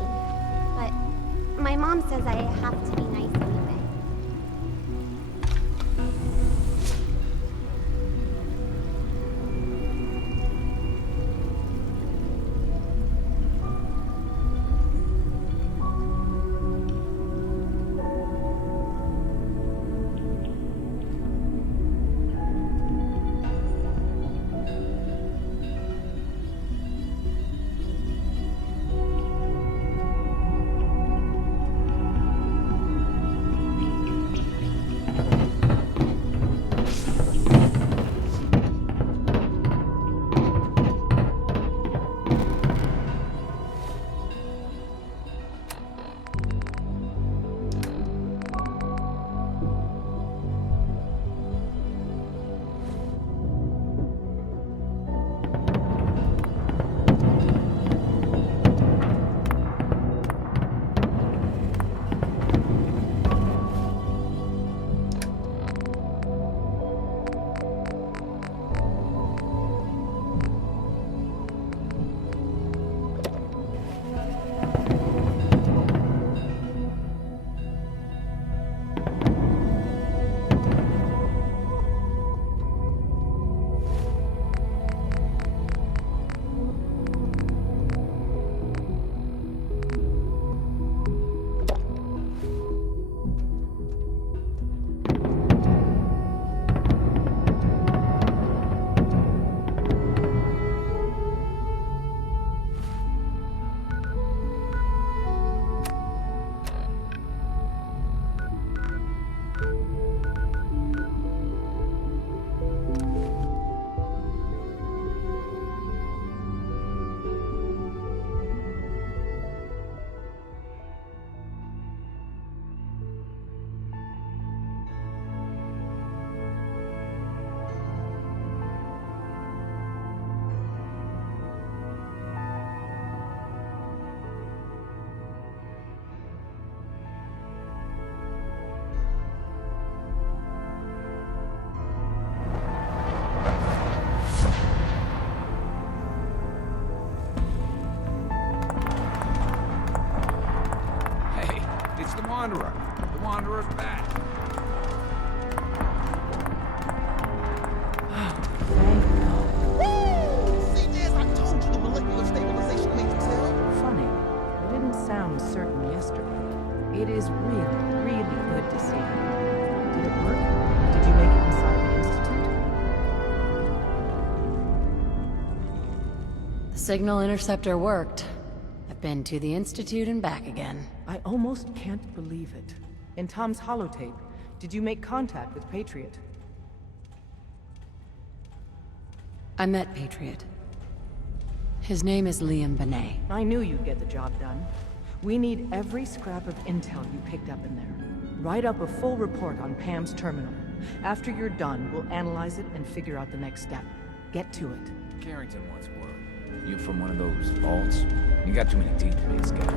but my mom says I have to be nice anyway. Wanderer. The Wanderer's back. See, Jazz, I told you the molecular stabilization matrix held. Funny. It didn't sound certain yesterday. It is really, really good to see. Did it work? Did you make it inside the Institute? The signal interceptor worked. I've been to the Institute and back again. I almost can't believe it. In Tom's holotape, did you make contact with Patriot? I met Patriot. His name is Liam Benet. I knew you'd get the job done. We need every scrap of intel you picked up in there. Write up a full report on Pam's terminal. After you're done, we'll analyze it and figure out the next step. Get to it. Carrington wants word. You from one of those vaults? You got too many teeth to be a scout.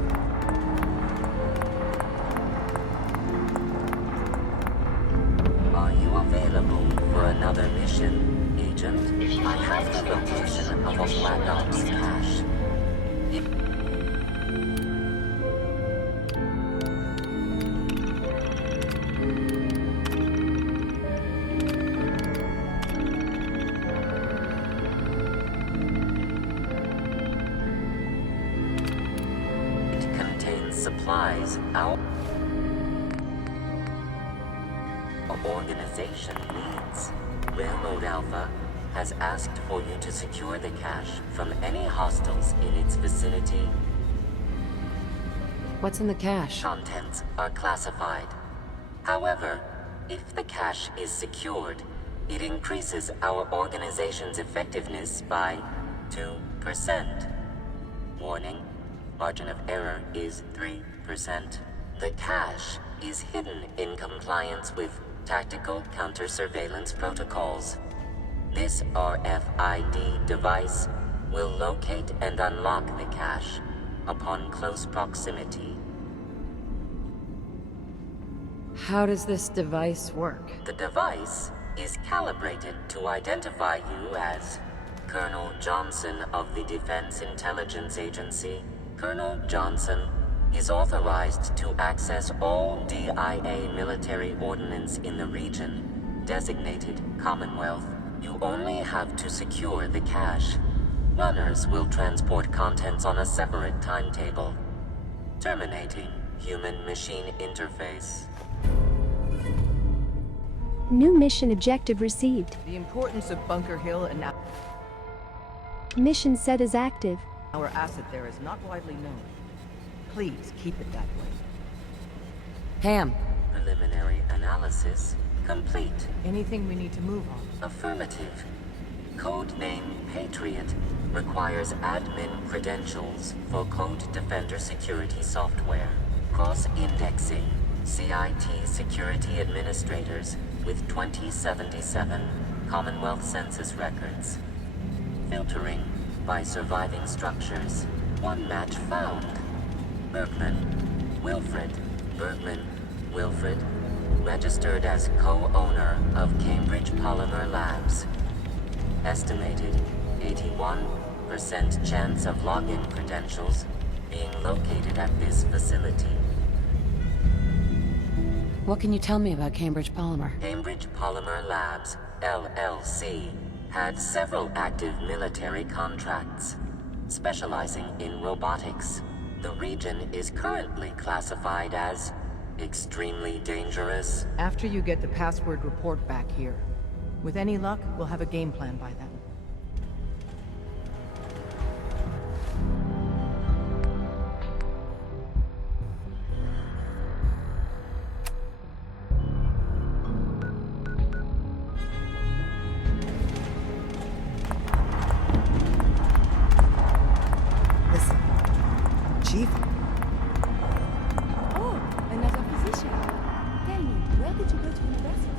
Are you available for another mission, Agent? I have the location of a Black Ops cache. It contains supplies our organization needs. Railroad Alpha has asked for you to secure the cache from any hostiles in its vicinity. What's in the cache? Contents are classified. However, if the cache is secured, it increases our organization's effectiveness by 2%. Warning, margin of error is 3%. The cache is hidden in compliance with tactical counter-surveillance protocols. This RFID device will locate and unlock the cache upon close proximity. How does this device work? The device is calibrated to identify you as Colonel Johnson of the Defense Intelligence Agency. Colonel Johnson is authorized to access all DIA military ordnance in the region, designated Commonwealth. You only have to secure the cache. Runners will transport contents on a separate timetable. Terminating human-machine interface. New mission objective received. The importance of Bunker Hill and Mission set as active. our asset there is not widely known. Please keep it that way. Ham. Preliminary analysis complete. Anything we need to move on? Affirmative. Codename Patriot requires admin credentials for Code Defender security software. Cross-indexing CIT security administrators with 2077 Commonwealth Census records. Filtering by surviving structures. One match found. Bergman, Wilfred. Bergman, Wilfred. Registered as co-owner of Cambridge Polymer Labs. Estimated 81% chance of login credentials being located at this facility. What can you tell me about Cambridge Polymer? Cambridge Polymer Labs, LLC, had several active military contracts, specializing in robotics. The region is currently classified as extremely dangerous. After you get the password report back here. With any luck, we'll have a game plan by then. Listen, Chief, Oh, another physician. Tell me, where did you go to university?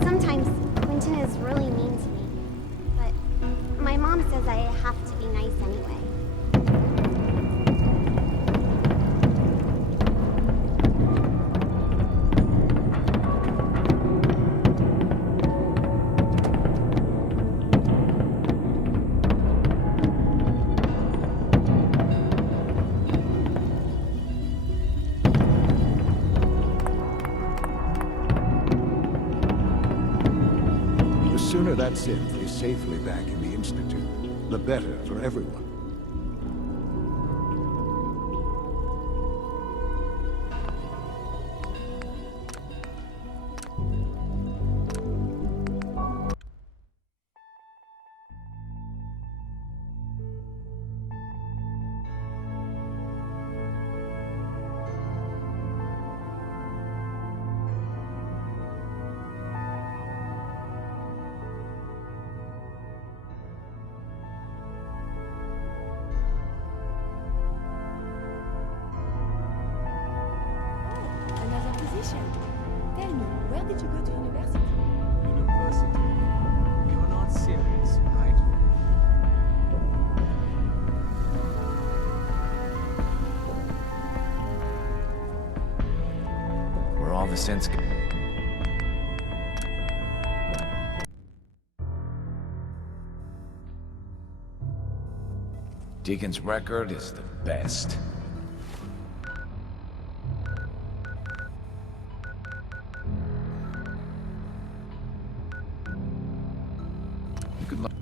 Sometimes Quentin is really mean to me, but my mom says I have to be nice anyway. The sooner that synth is safely back in the Institute, the better for everyone. did you go to university? University? You're not serious, right? Where all the sense go. Deacon's record is the best. Good luck.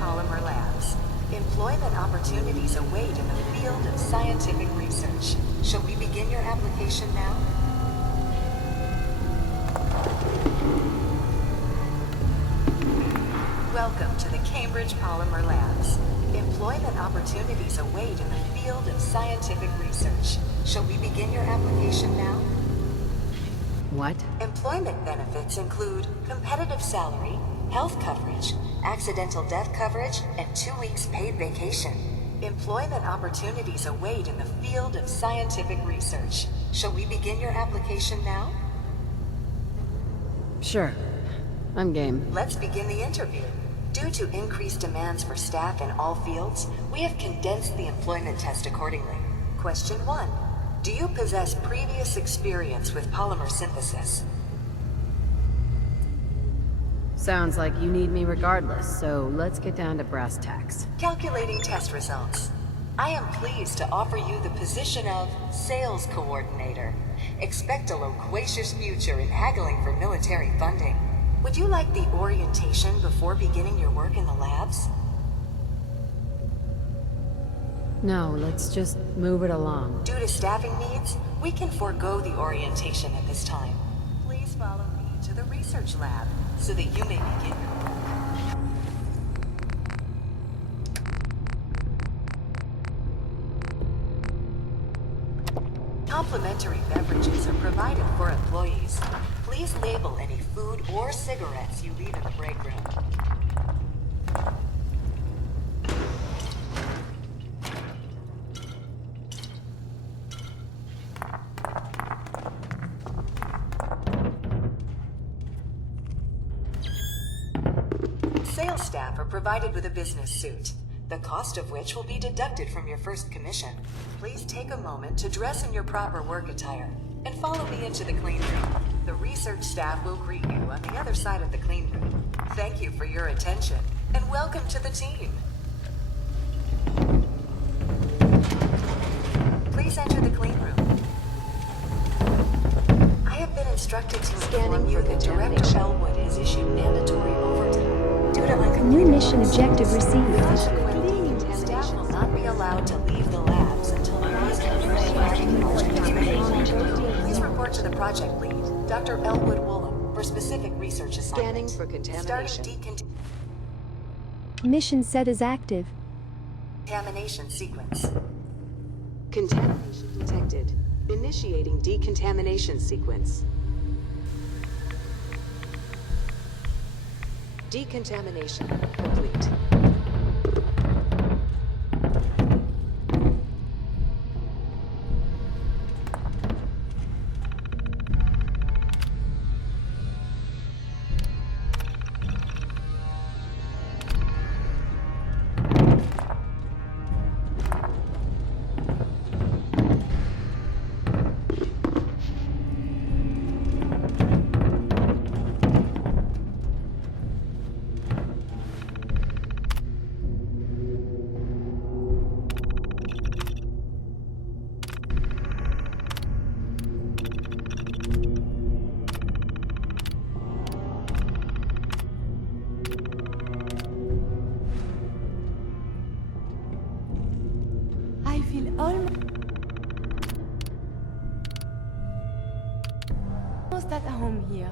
Polymer Labs. Employment opportunities await in the field of scientific research. Shall we begin your application now? Welcome to the Cambridge Polymer Labs. Employment opportunities await in the field of scientific research. Shall we begin your application now? What? Employment benefits include competitive salary, health coverage, accidental death coverage, and 2 weeks paid vacation. Employment opportunities await in the field of scientific research. Shall we begin your application now? Sure. I'm game. Let's begin the interview. Due to increased demands for staff in all fields, we have condensed the employment test accordingly. Question 1. Do you possess previous experience with polymer synthesis? Sounds like you need me regardless, so let's get down to brass tacks. Calculating test results. I am pleased to offer you the position of Sales Coordinator. Expect a loquacious future in haggling for military funding. Would you like the orientation before beginning your work in the labs? No, let's just move it along. Due to staffing needs, we can forego the orientation at this time. Please follow me to the research lab so that you may begin your work. Complimentary beverages are provided for employees. Please label any food or cigarettes you leave in the break room. Sales staff are provided with a business suit, the cost of which will be deducted from your first commission. Please take a moment to dress in your proper work attire and follow me into the clean room. The research staff will greet you on the other side of the clean room. Thank you for your attention and welcome to the team. Please enter the clean room. I have been instructed to inform you that Director Elwood has issued mandatory overtime due to New mission objective received. Staff will not be allowed to leave the labs until Please report to the project lead, Dr. Elwood Woolham, for specific research assignment. Scanning for contamination. Mission set as active. Decontamination sequence. Contamination detected. Initiating decontamination sequence. Decontamination complete. I feel almost at home here.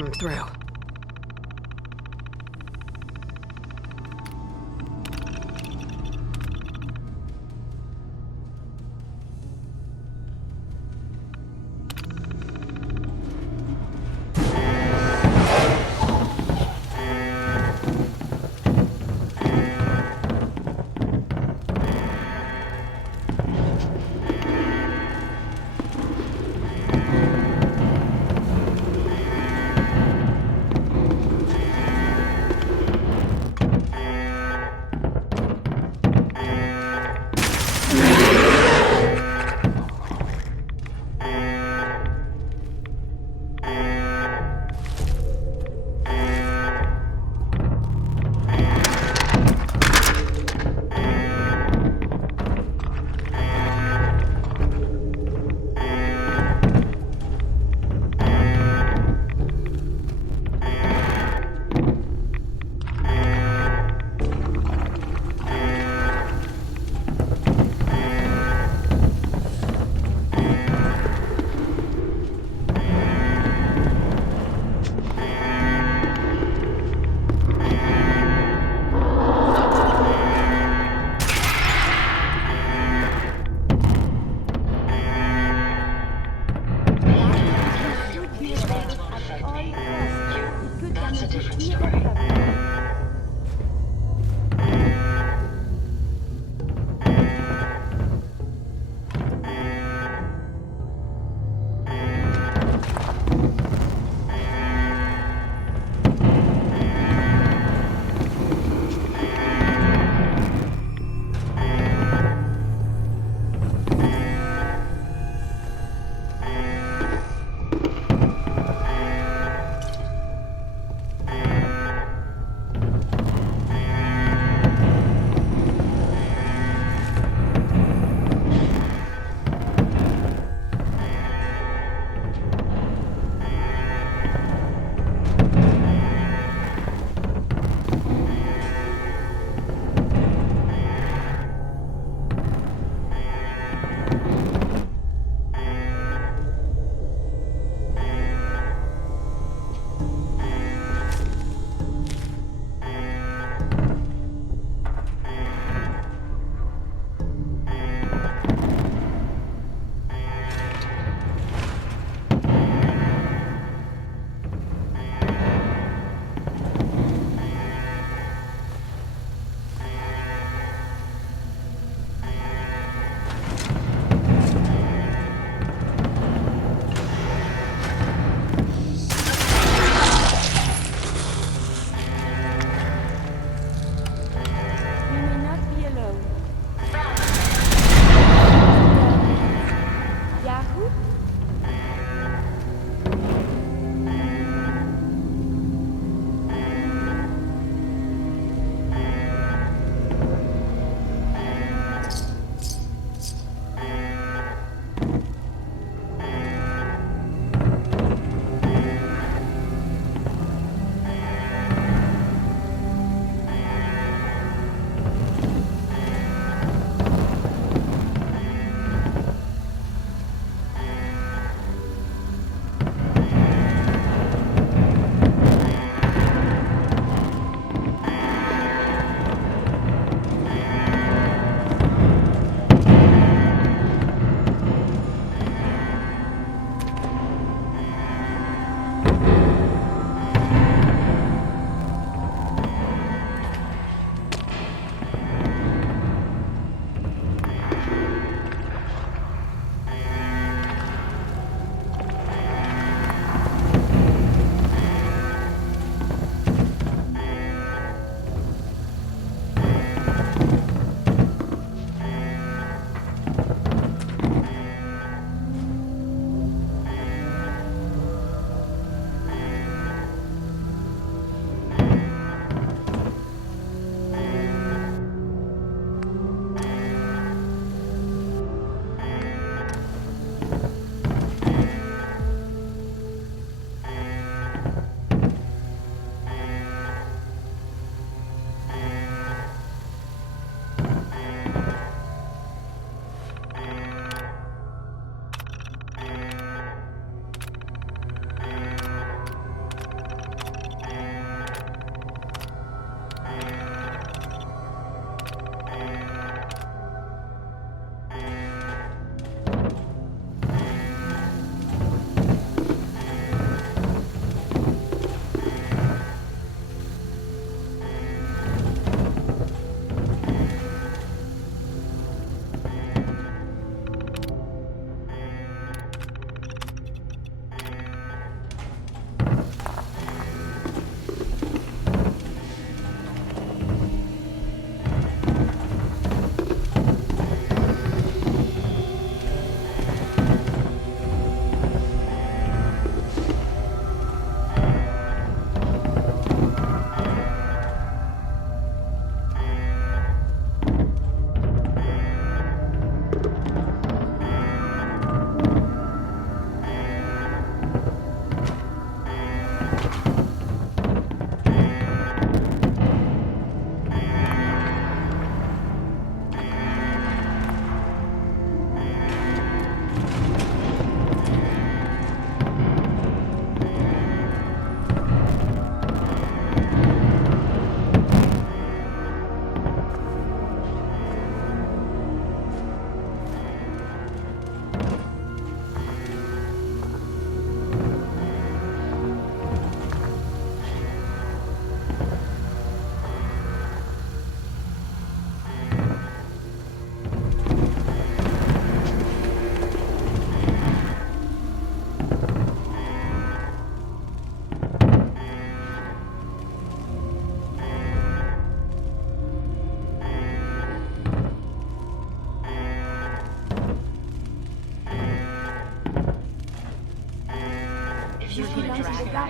I'm through.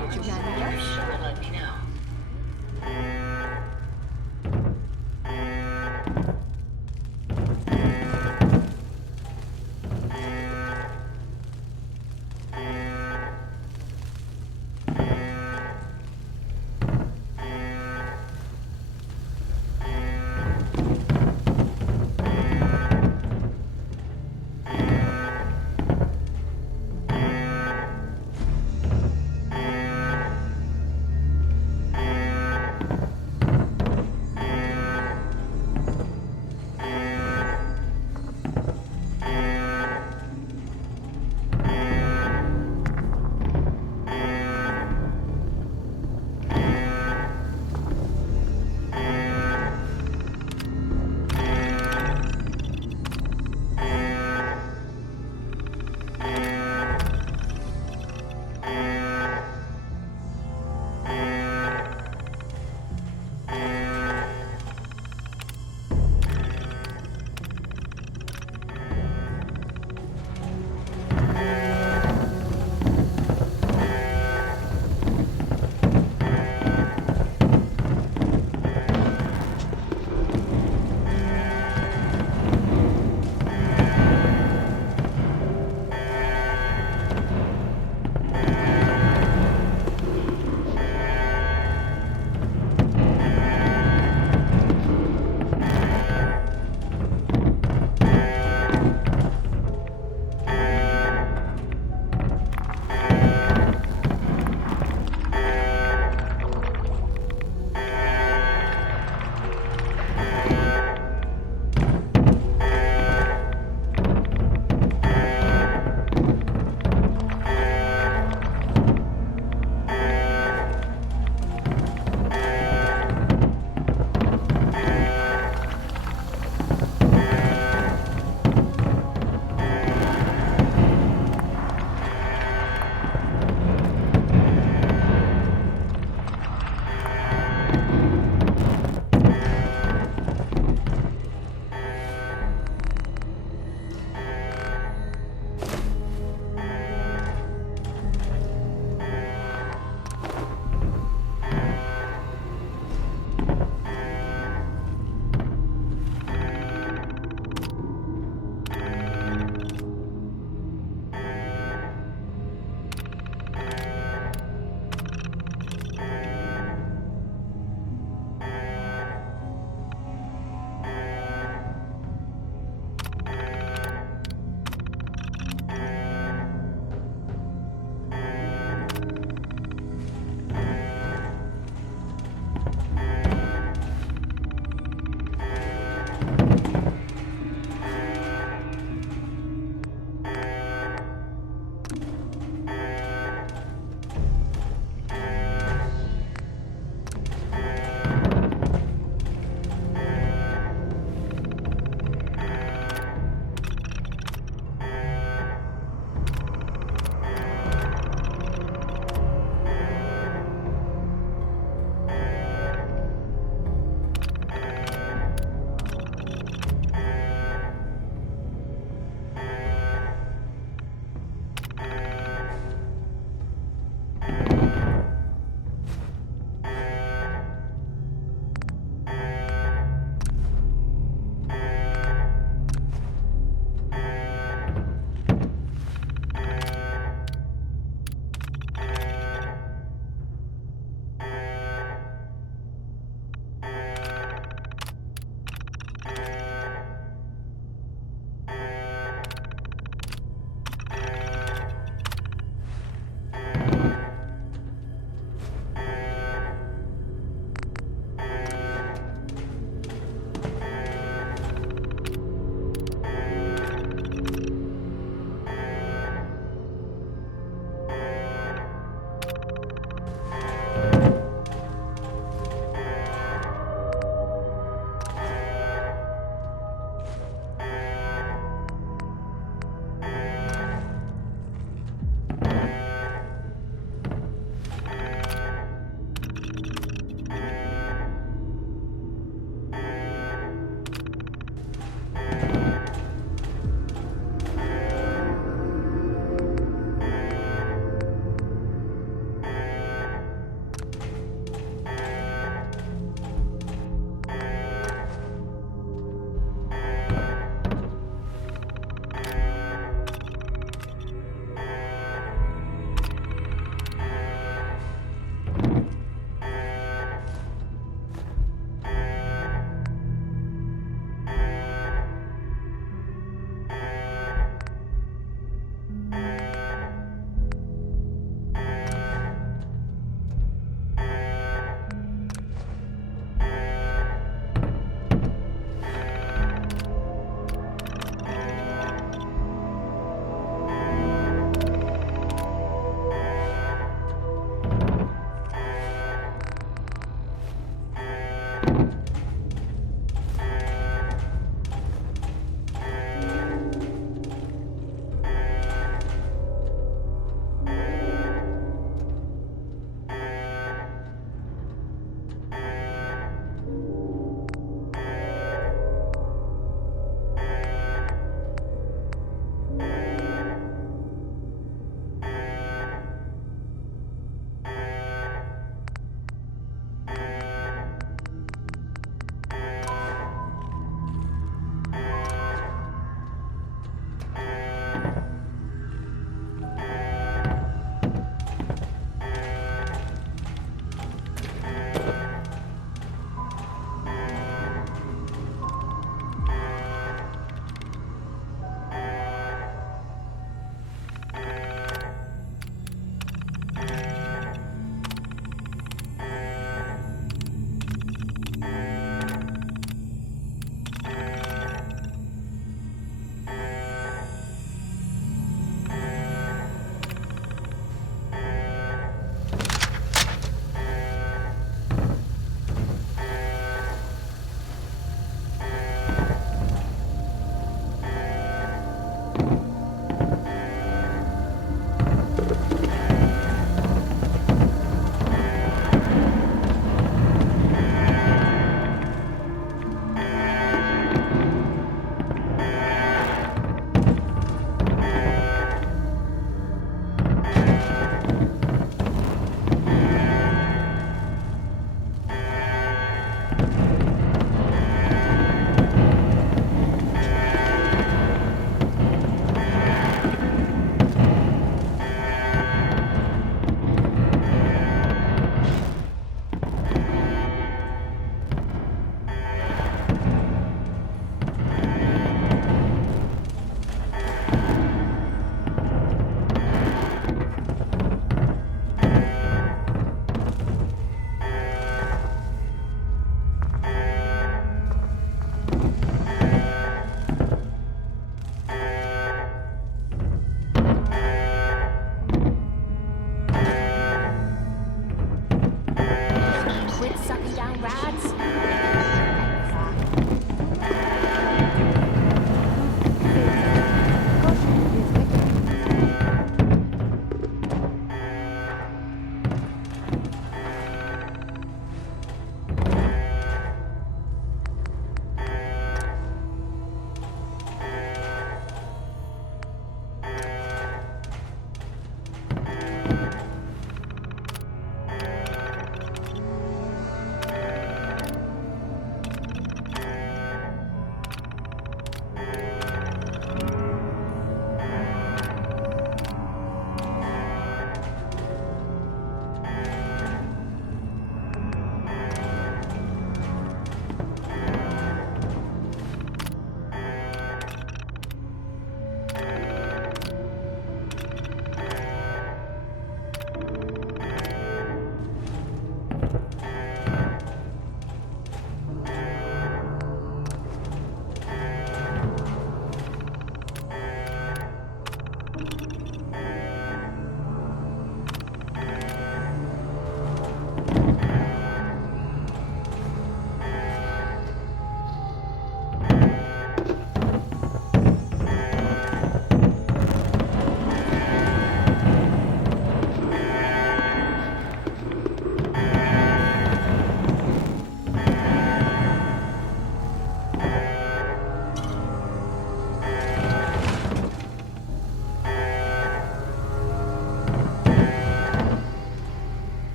Would you rather Be sure to let me know.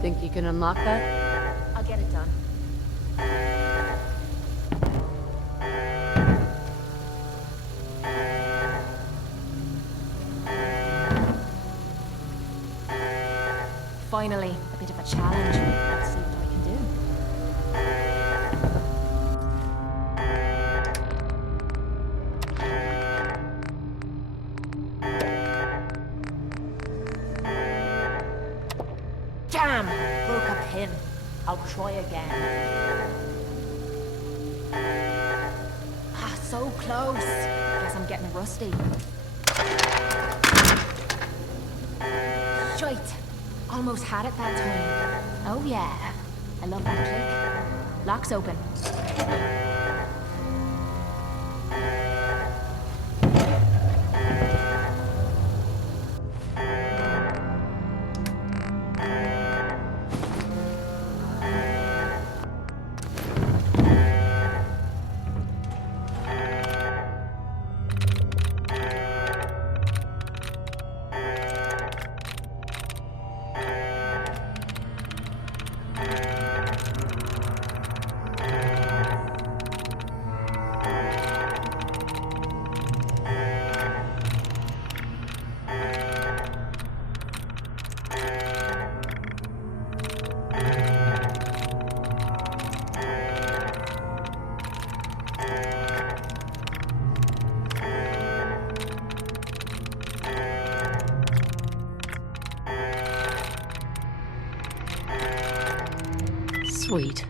Think you can unlock that? I'll get it done. Finally, a bit of a challenge. Let's see what I can do. Damn! Broke a pin. I'll try again. Ah, so close. Guess I'm getting rusty. Shite. Almost had it that time. Oh yeah. I love that click. Lock's open. Sweet.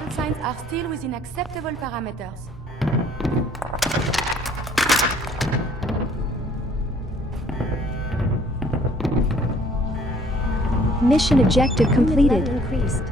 vital signs are still within acceptable parameters. Mission objective completed. Increased.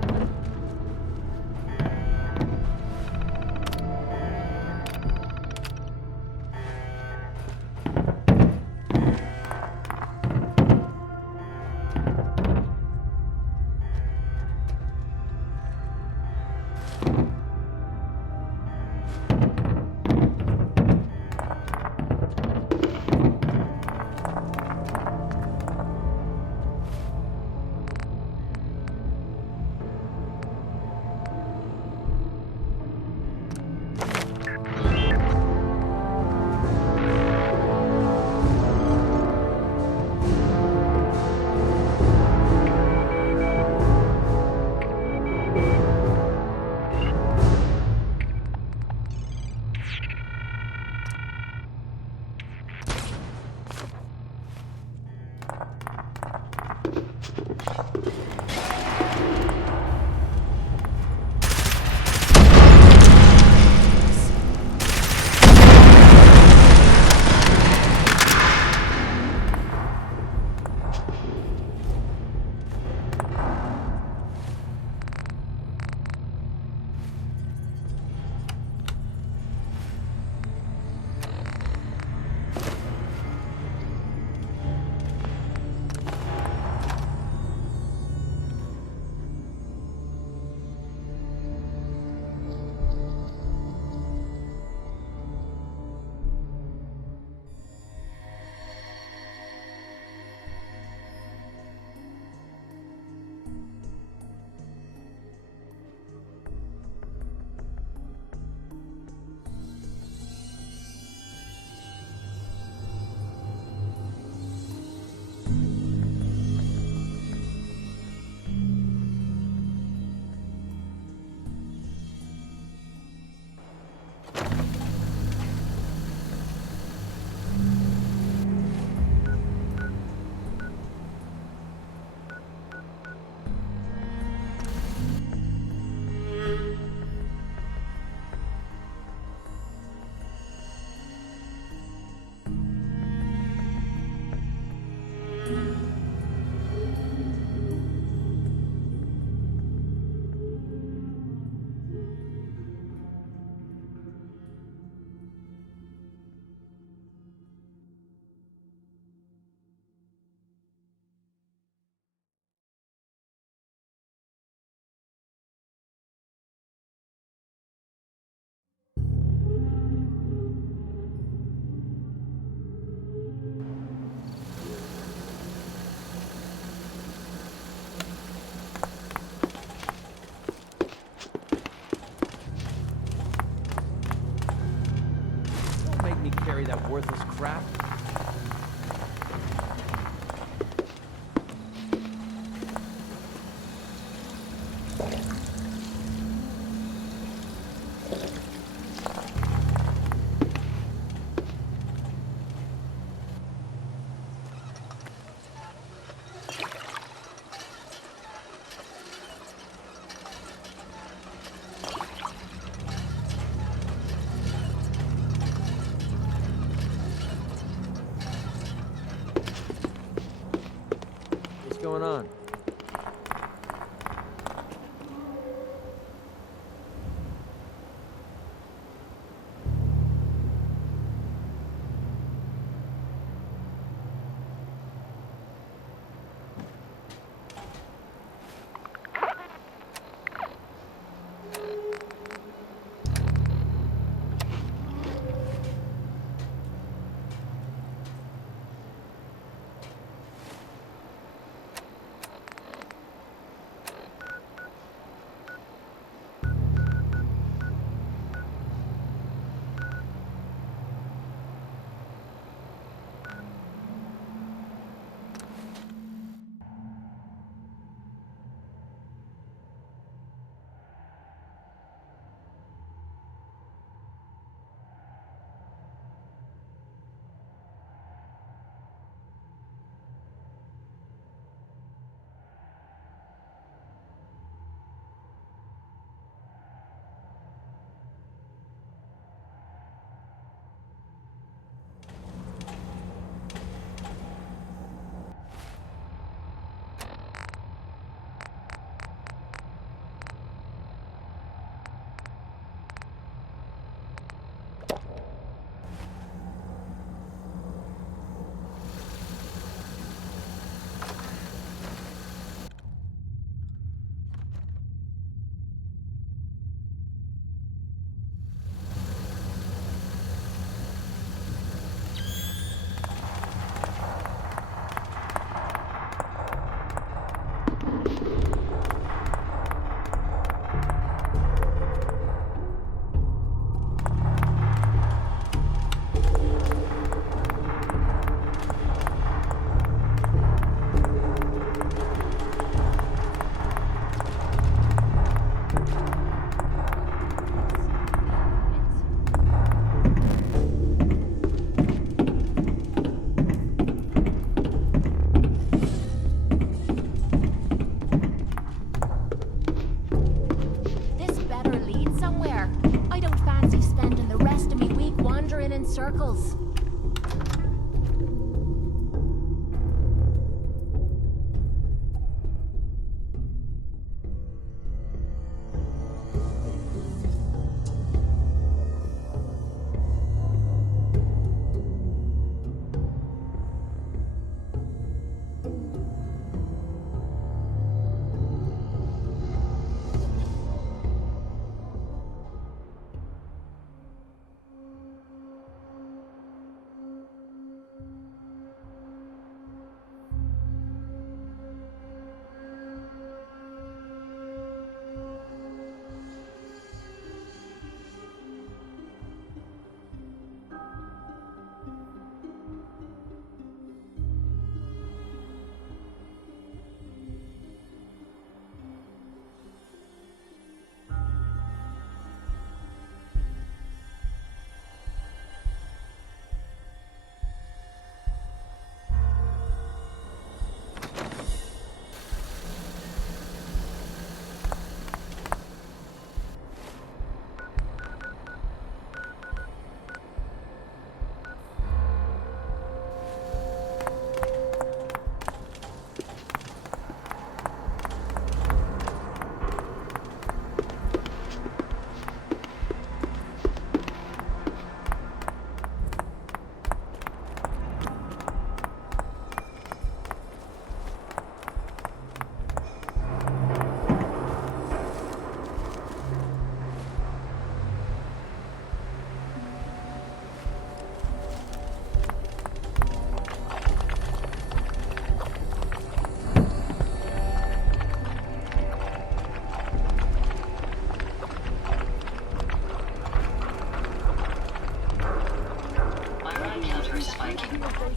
Carry that worthless crap. What's going on? I don't fancy spending the rest of me week wandering in circles.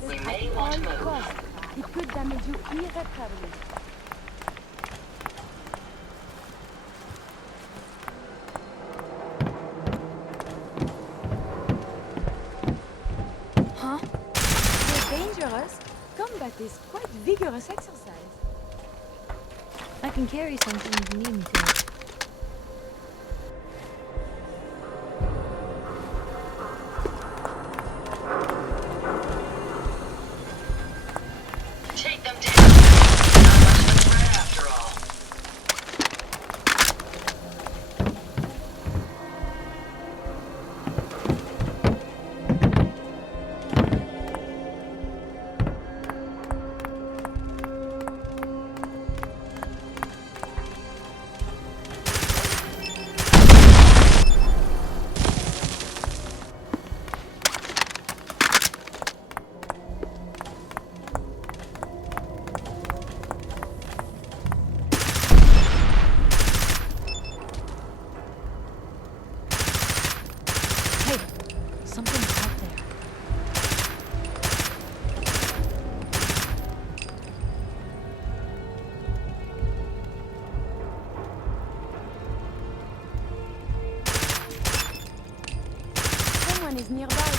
We may want to move. It could damage you irreparably. Huh? They're dangerous. Combat is quite vigorous exercise. I can carry something if you need me to. Take them down. Not much of a threat after all. Something's out there. Someone is nearby.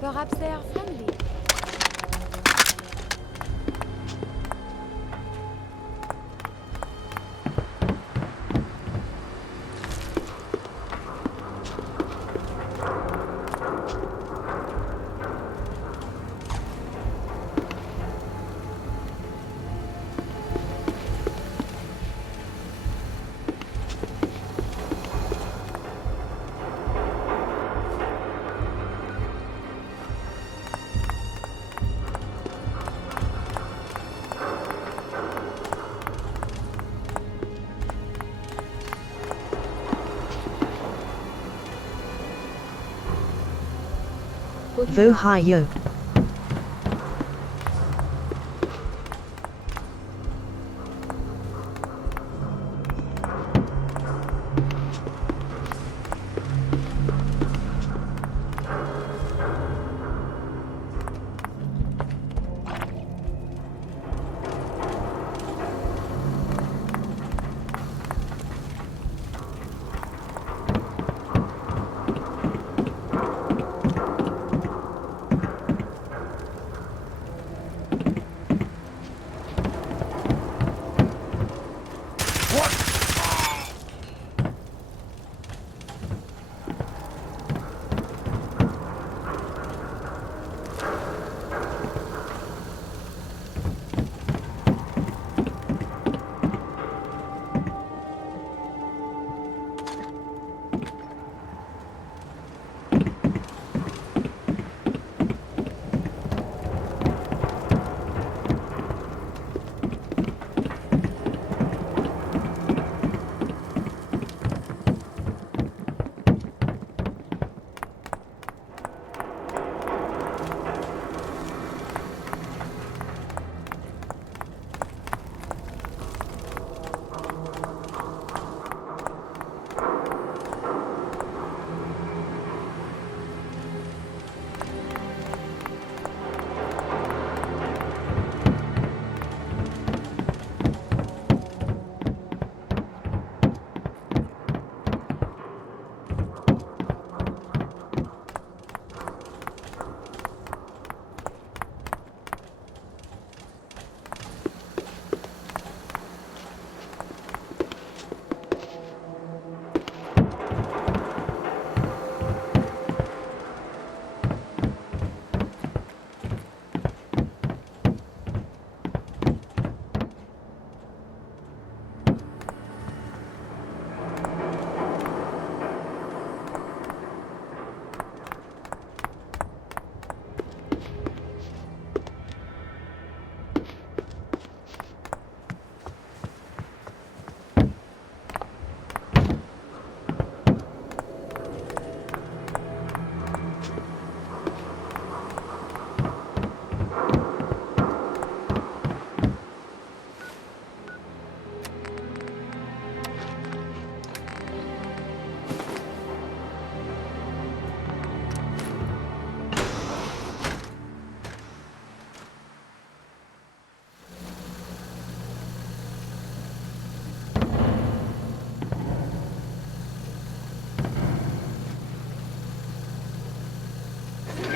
Perhaps they are friendly. Vô higher.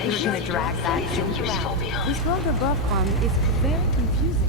Who's gonna drag that ginger out? This road above arm is very confusing.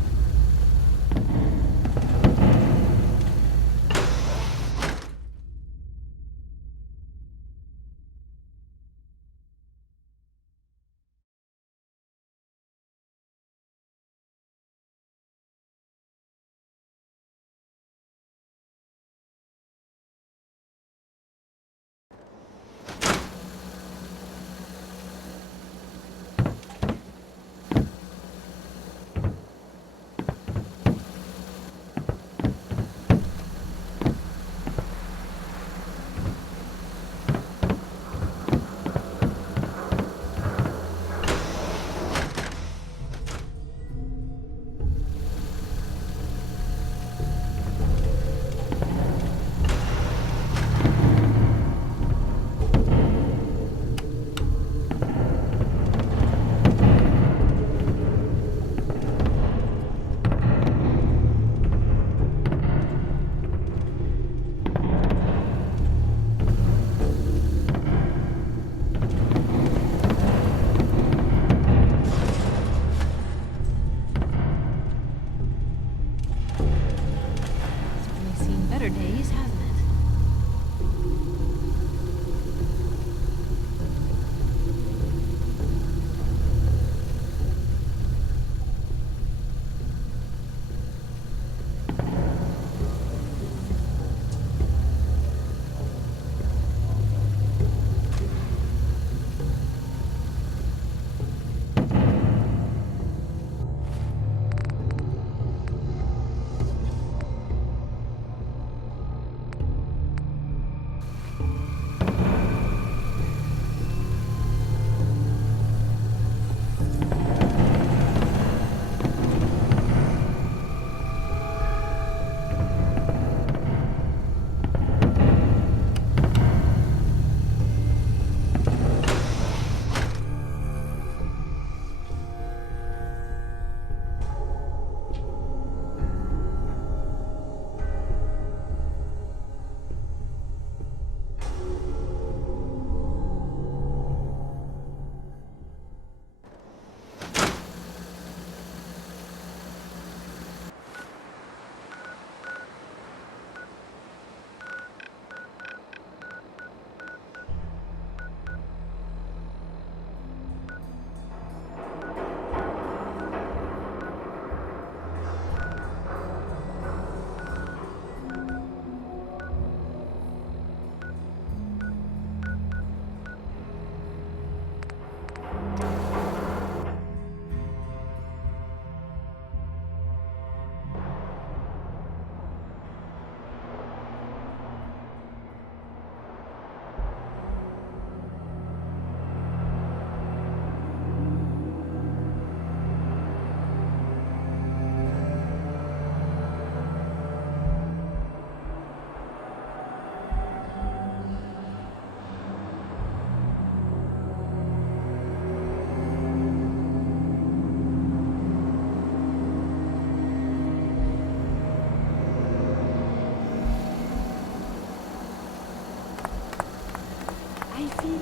feel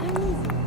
uneasy.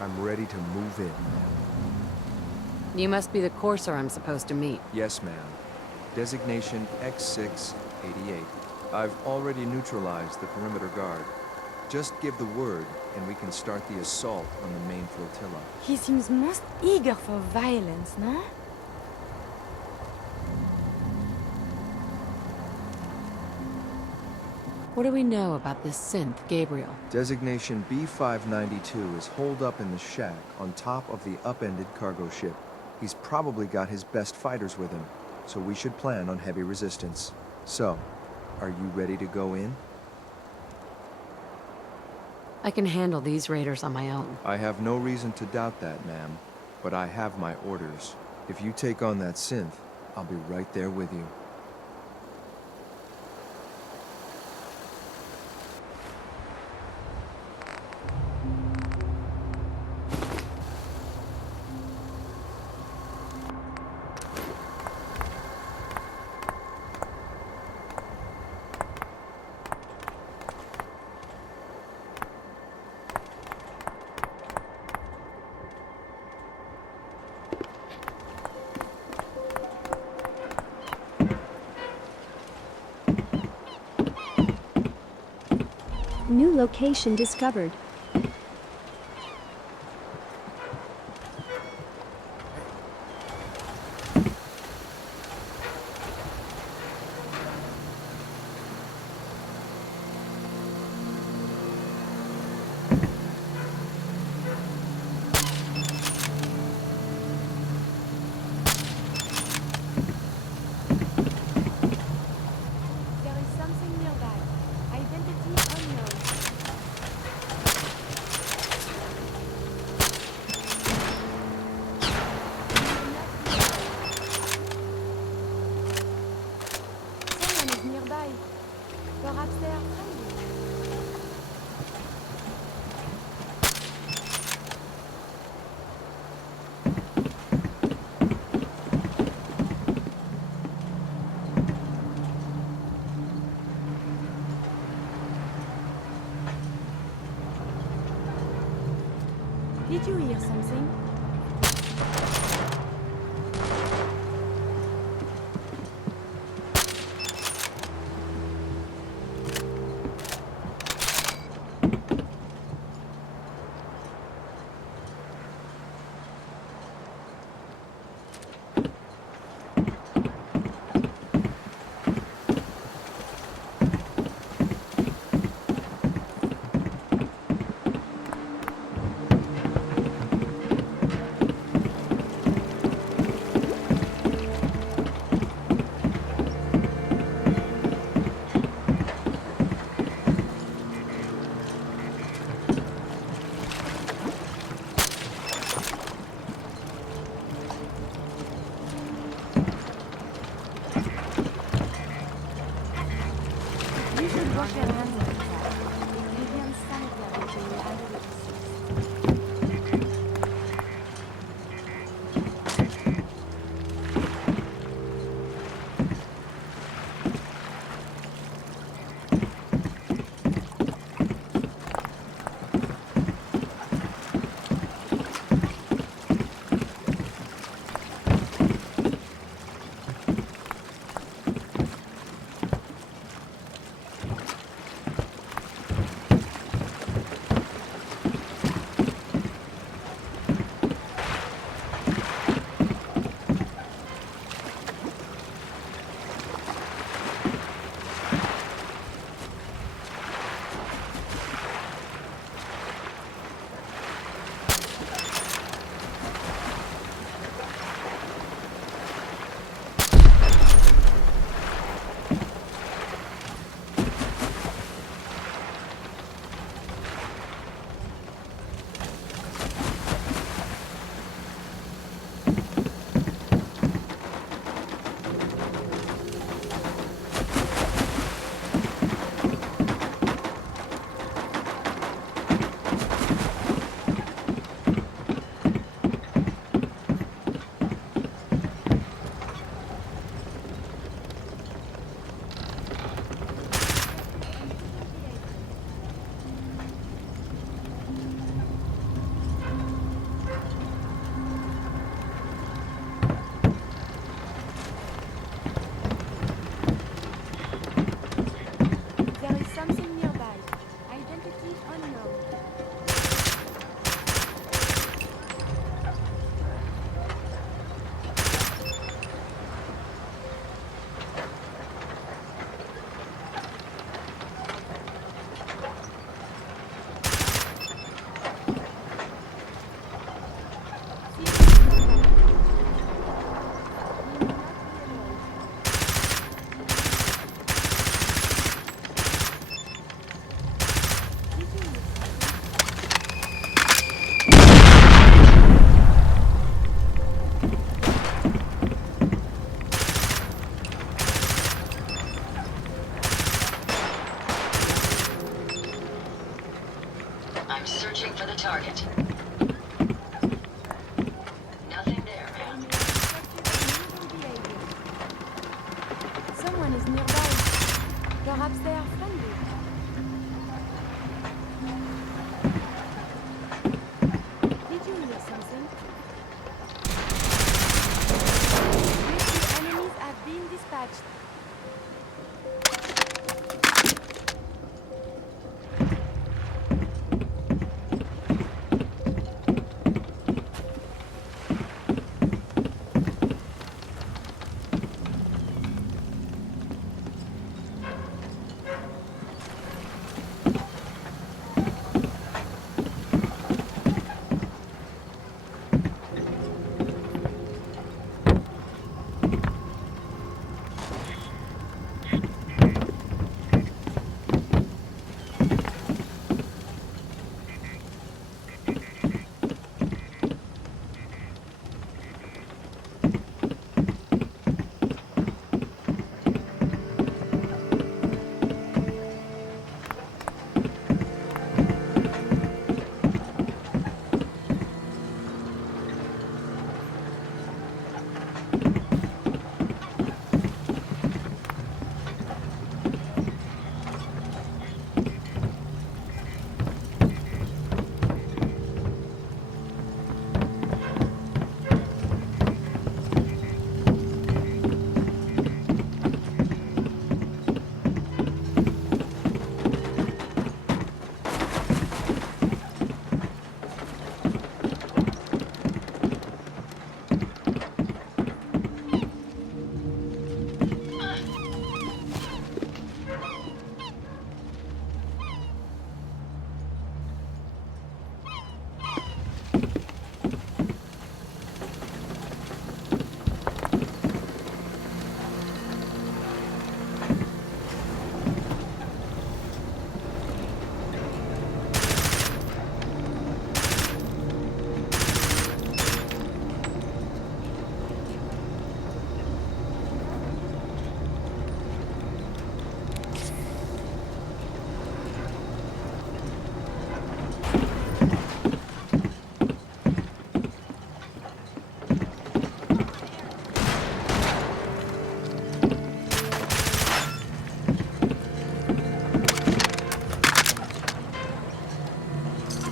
I'm ready to move in. You must be the courser I'm supposed to meet. Yes, ma'am. Designation X688. I've already neutralized the perimeter guard. Just give the word, and we can start the assault on the main flotilla. He seems most eager for violence, no? What do we know about this synth, Gabriel? Designation B592 is holed up in the shack on top of the upended cargo ship. He's probably got his best fighters with him, so we should plan on heavy resistance. So, are you ready to go in? I can handle these raiders on my own. I have no reason to doubt that, ma'am, but I have my orders. If you take on that synth, I'll be right there with you. New location discovered. There is something nearby. Identity unknown. Someone is nearby. Perhaps they are friendly. Did you hear something? I'm searching for the target. Nothing there, ma'am. Someone is nearby. Perhaps they are friendly. Did you hear something? The enemies have been dispatched.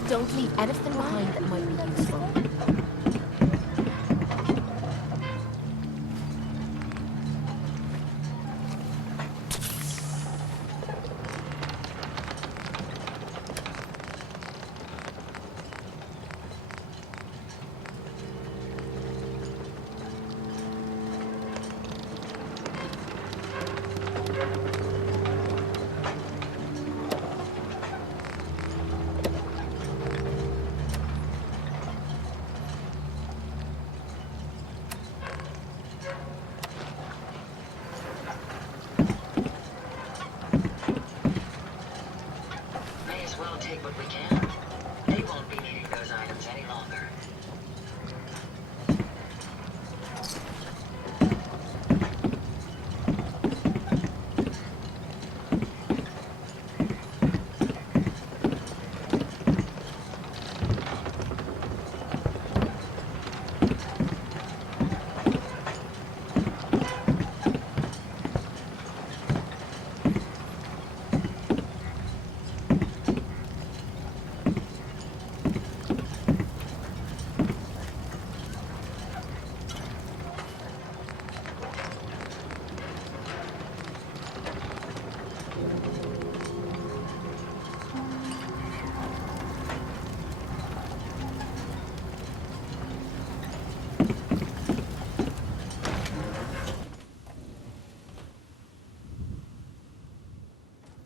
Don't leave anything behind that might be useful. Take what we can. They won't be needing those items any longer.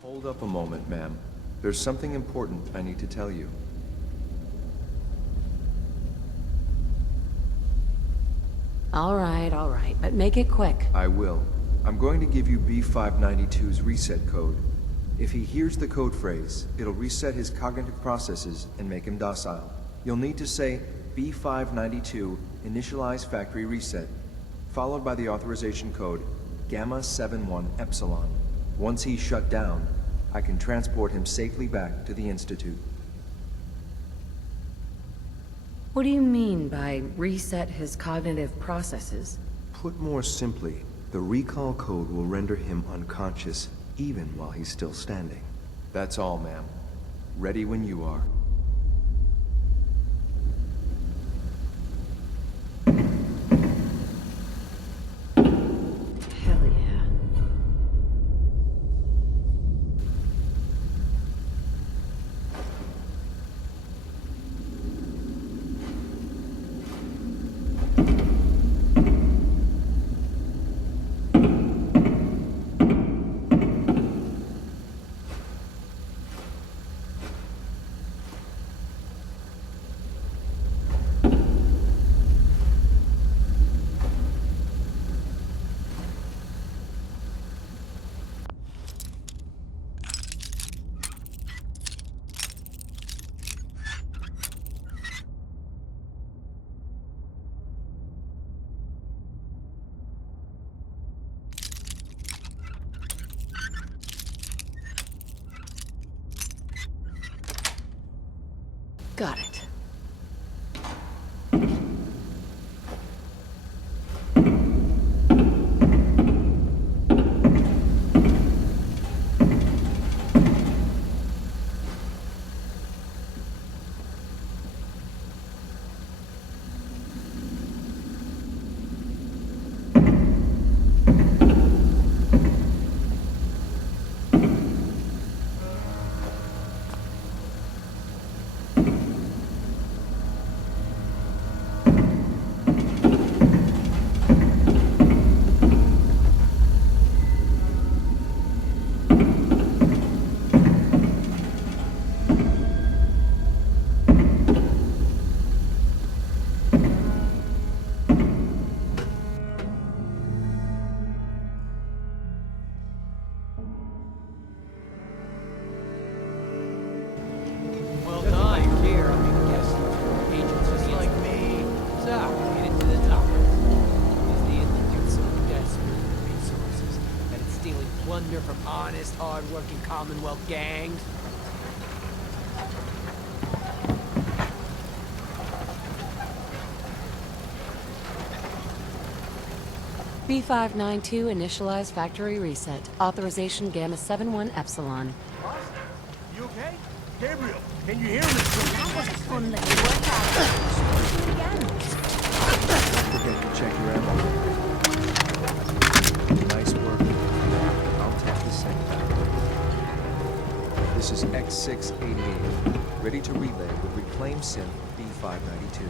Hold up a moment, ma'am. There's something important I need to tell you. All right, but make it quick. I will. I'm going to give you B592's reset code. If he hears the code phrase, it'll reset his cognitive processes and make him docile. You'll need to say B592 initialize factory reset, followed by the authorization code Gamma 71 Epsilon. Once he's shut down, I can transport him safely back to the Institute. What do you mean by reset his cognitive processes? Put more simply, the recall code will render him unconscious even while he's still standing. That's all, ma'am. Ready when you are. Hell yeah. Got it. Well done. Here, I mean, guess agents just like me. So, get into the topic. Is the Institute so desperate for resources that it's stealing plunder from honest, hard-working Commonwealth gangs? B592 initialize factory reset. Authorization Gamma 71 Epsilon. You okay? Gabriel, can you hear me? That was a fun little Don't forget to check your ammo. Nice work. I'll take the second. This is X688, ready to relay with reclaimed synth B592.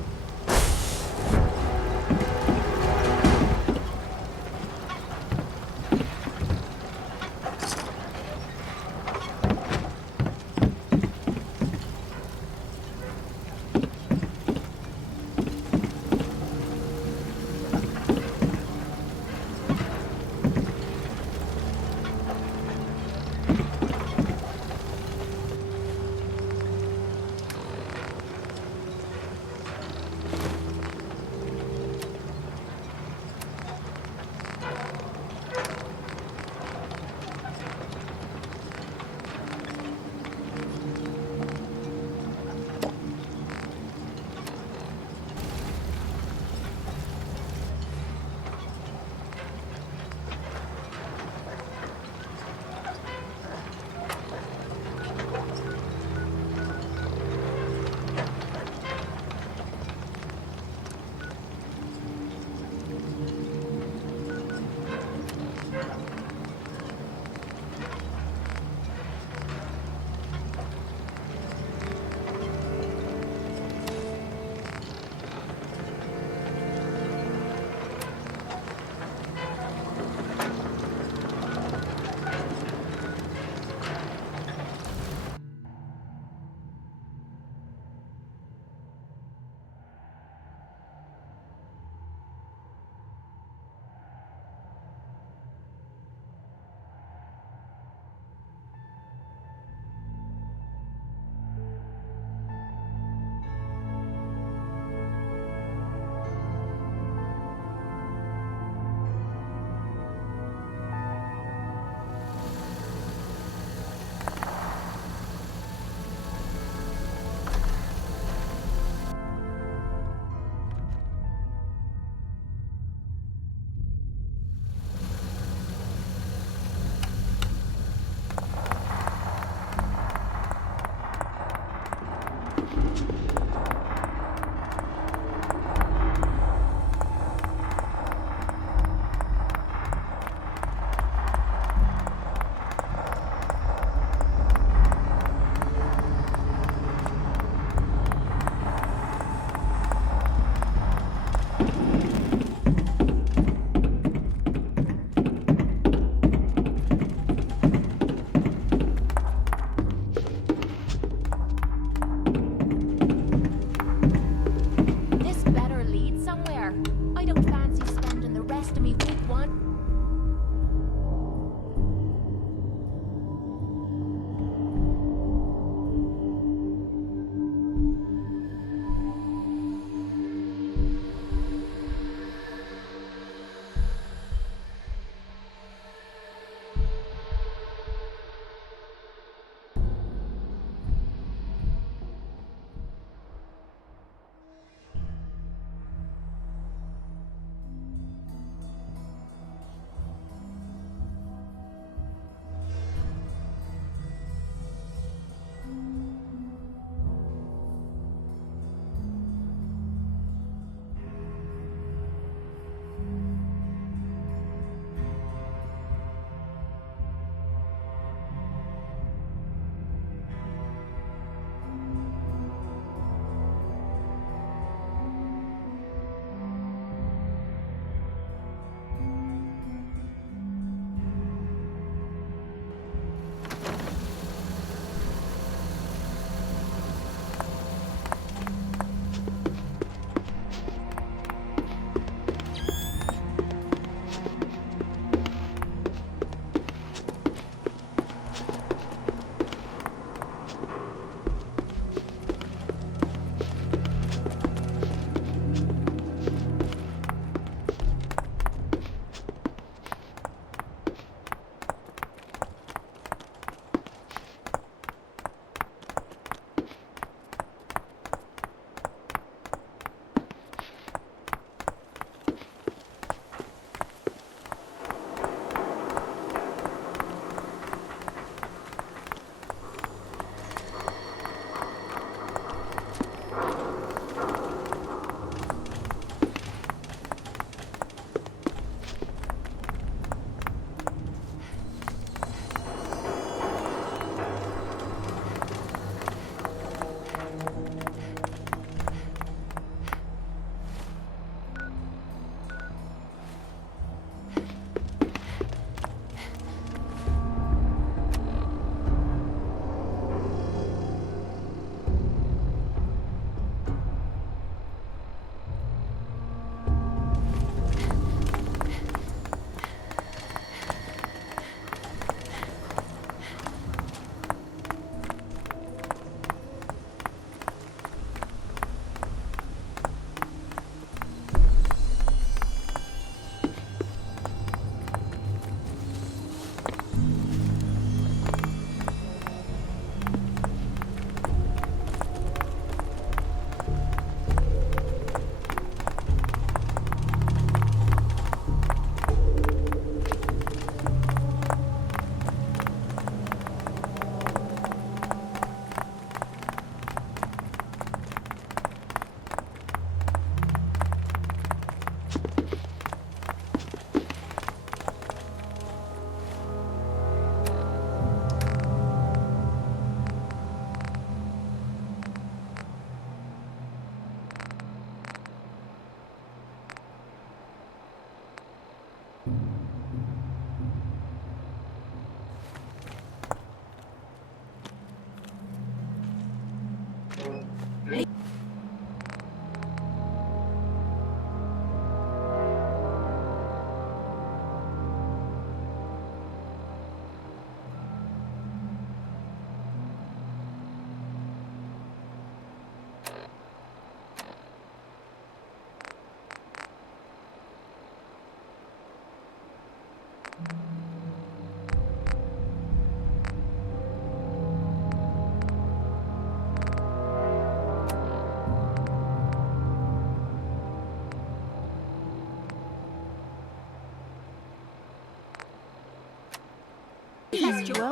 Well,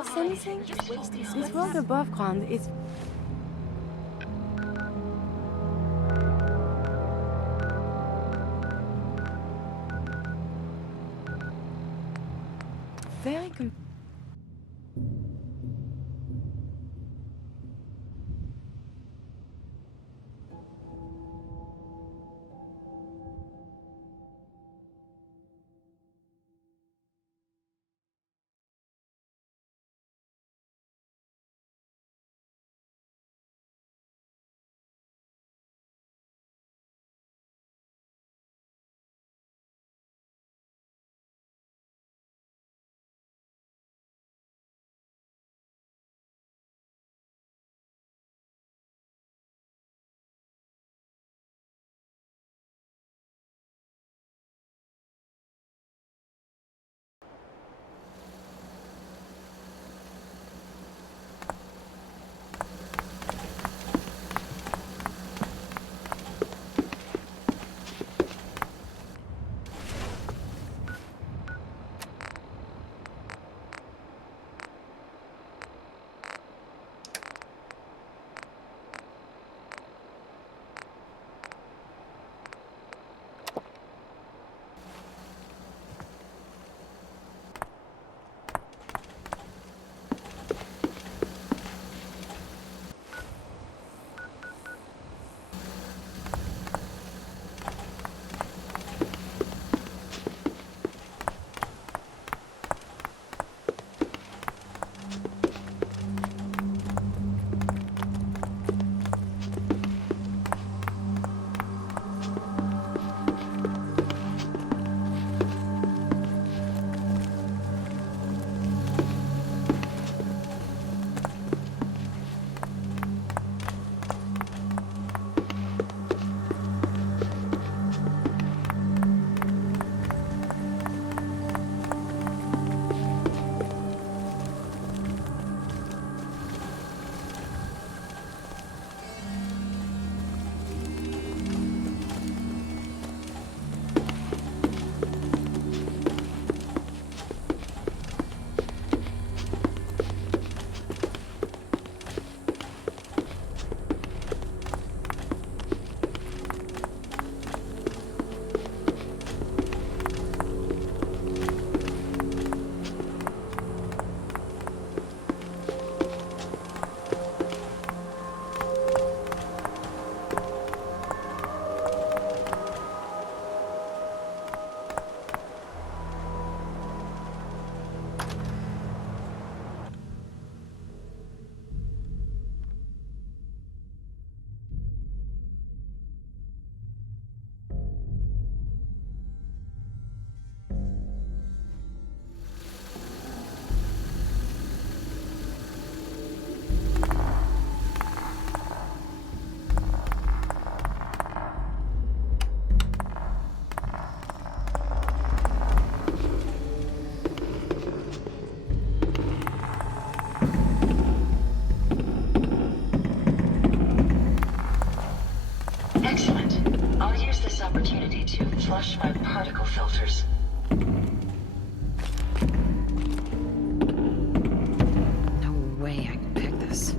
sensing? This world above ground is very good. flush my particle filters. No way I can pick this.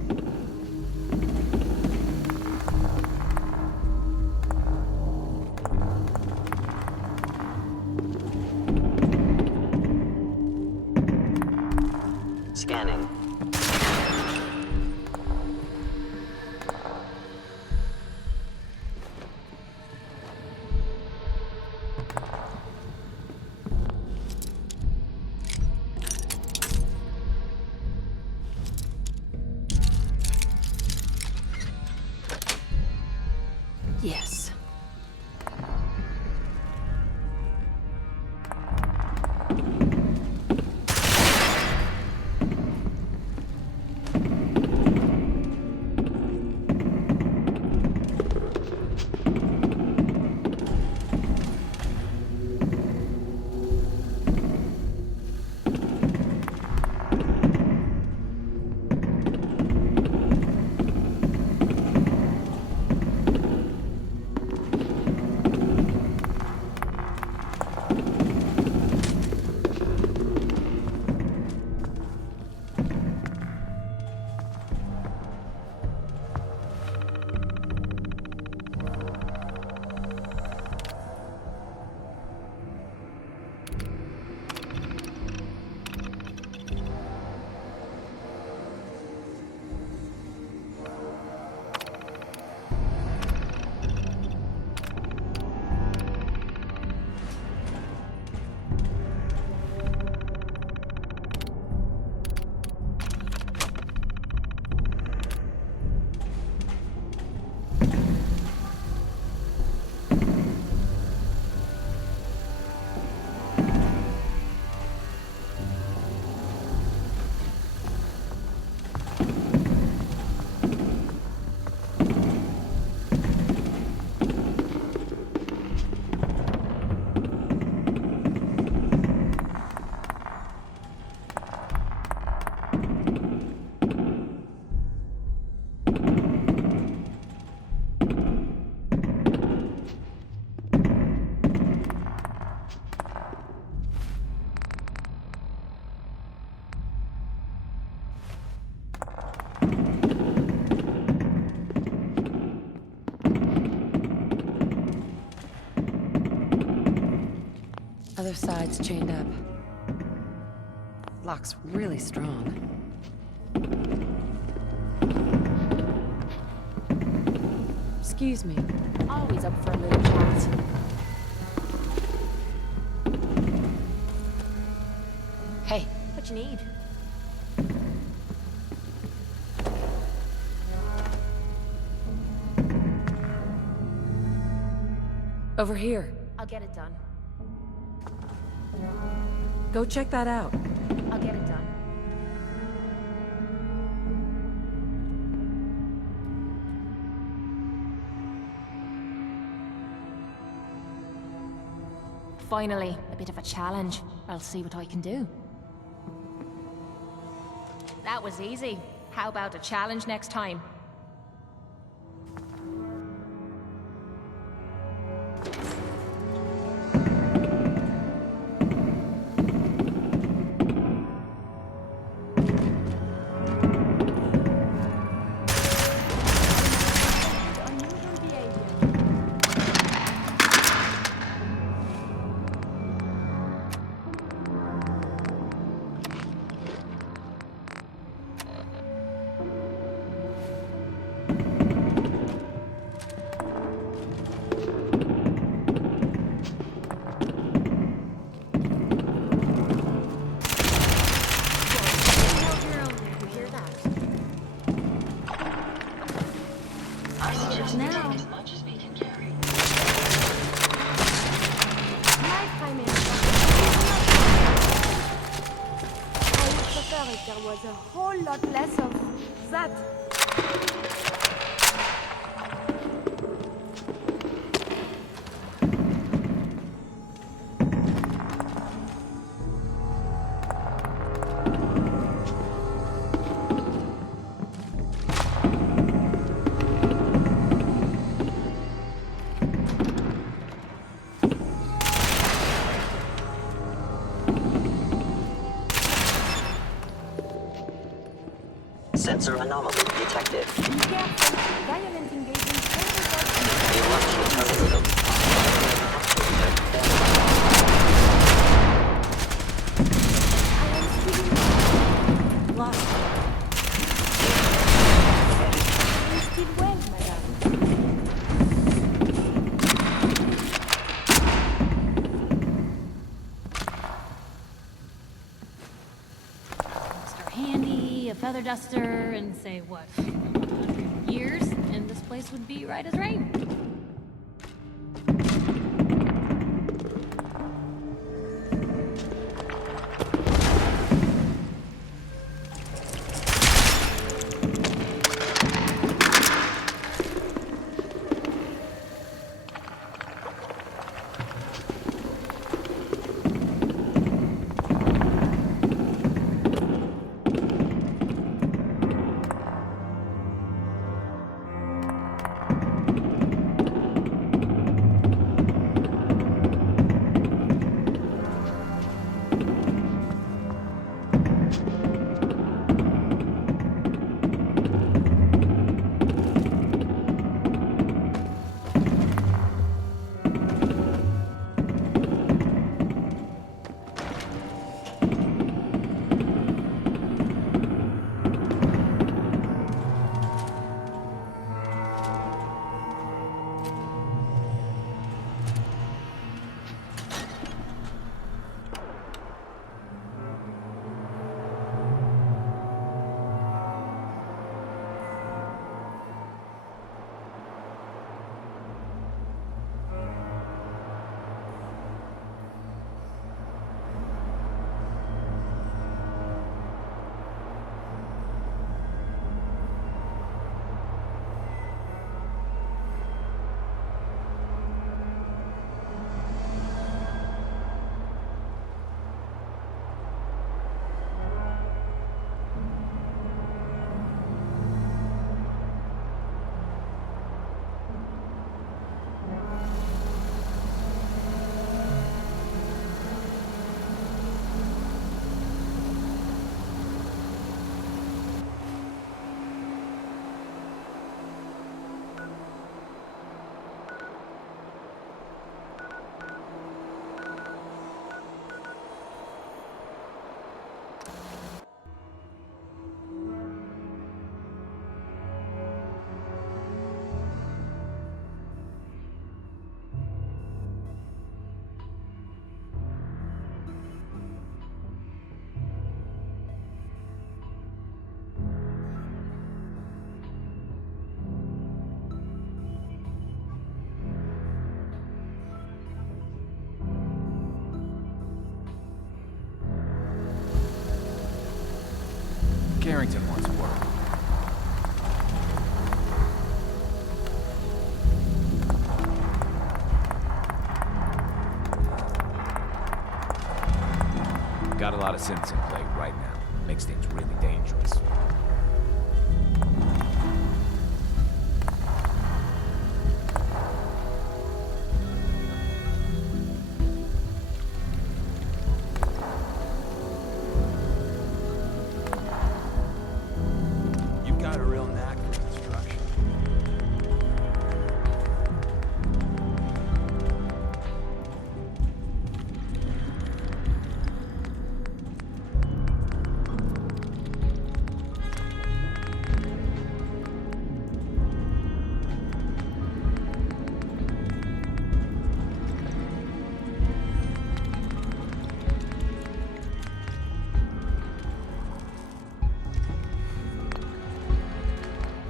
Scanning. Yes. Other side's chained up. Lock's really strong. Excuse me. Always up for a little chat. Hey. What you need? Over here. I'll get it done. Go check that out. I'll get it done. Finally, a bit of a challenge. I'll see what I can do. That was easy. How about a challenge next time? There was a whole lot less of that. Sensor anomaly detected. Be careful. Violent engagement can result in Eruption terminated. Lost. You still well, madame. Extra handy, a feather duster, and say what? 100 years, and this place would be right as rain. Not a lot of synths in play right now. Makes things really dangerous. You've got a real knack for construction.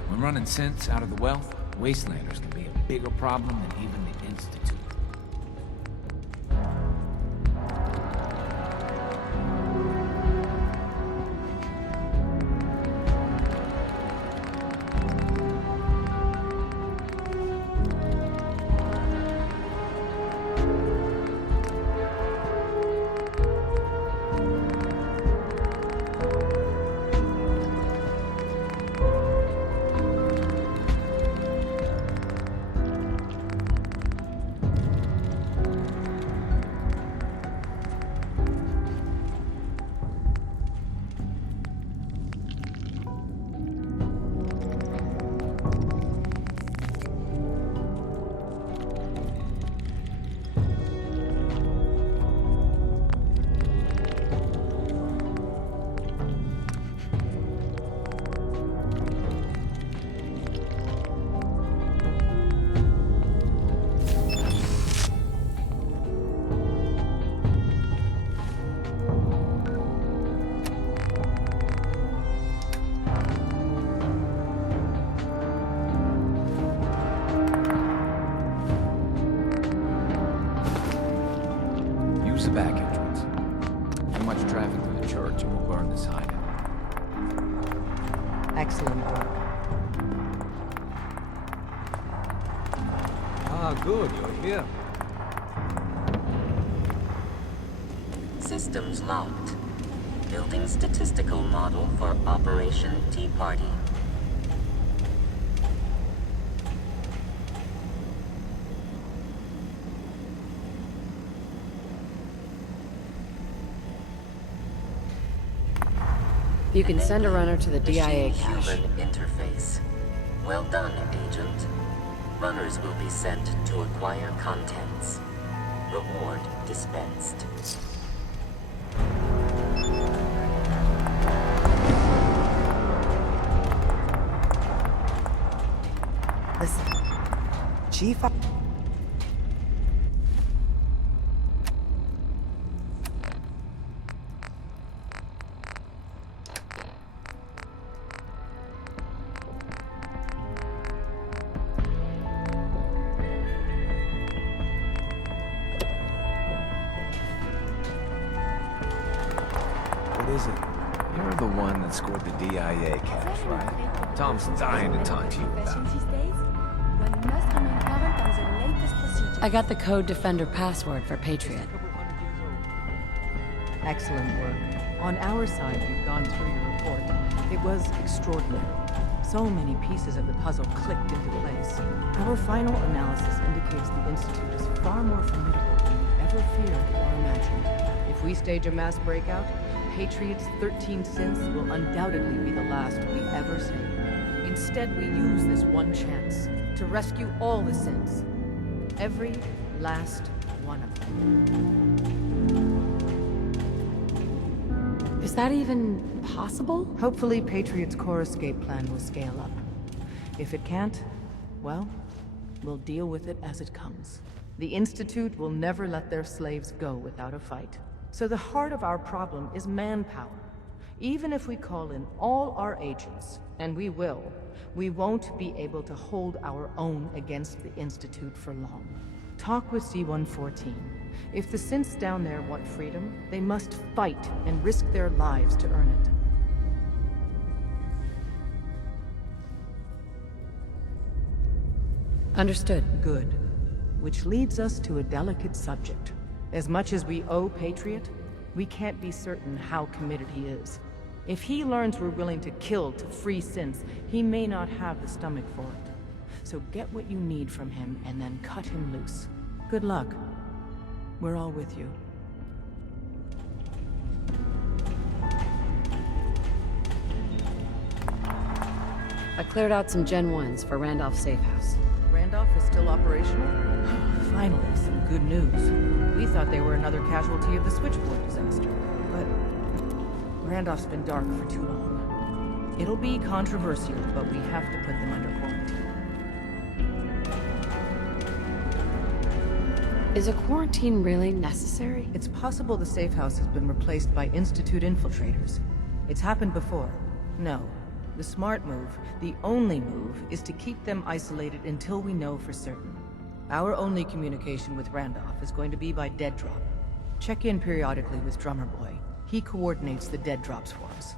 When running synths out of the wealth, wastelanders can be a bigger problem than even the Institute. Use the back entrance. Too much traffic through the church and we'll burn this hideout. Excellent work. Ah, good, you're here. Systems locked. Building statistical model for Operation Tea Party. You can send a runner to the DIA cache. Machine-human interface. Well done, Agent. Runners will be sent to acquire contents. Reward dispensed. Listen, Chief. What is it? You're the one that scored the DIA cache, right? Tom's dying to talk to you about it. I got the Code Defender password for Patriot. Excellent work. On our side, we've gone through your report. It was extraordinary. So many pieces of the puzzle clicked into place. Our final analysis indicates the Institute is far more formidable than we ever feared or imagined. If we stage a mass breakout, Patriot's 13 synths will undoubtedly be the last we ever save. Instead, we use this one chance to rescue all the synths. Every last one of them. Is that even possible? Hopefully, Patriot's core escape plan will scale up. If it can't, well, we'll deal with it as it comes. The Institute will never let their slaves go without a fight. So the heart of our problem is manpower. Even if we call in all our agents, and we will, we won't be able to hold our own against the Institute for long. Talk with C-114. If the synths down there want freedom, they must fight and risk their lives to earn it. Understood. Good. Which leads us to a delicate subject. As much as we owe Patriot, We can't be certain how committed he is. If he learns we're willing to kill to free synths, he may not have the stomach for it. So get what you need from him and then cut him loose. Good luck. We're all with you. I cleared out some Gen 1s for Randolph's safe house. Randolph is still operational? Finally, some good news. We thought they were another casualty of the switchboard disaster, but Randolph's been dark for too long. It'll be controversial, but we have to put them under quarantine. Is a quarantine really necessary? It's possible the safe house has been replaced by Institute infiltrators. It's happened before. No. The smart move, the only move, is to keep them isolated until we know for certain. Our only communication with Randolph is going to be by dead drop. Check in periodically with Drummer Boy. He coordinates the dead drops for us.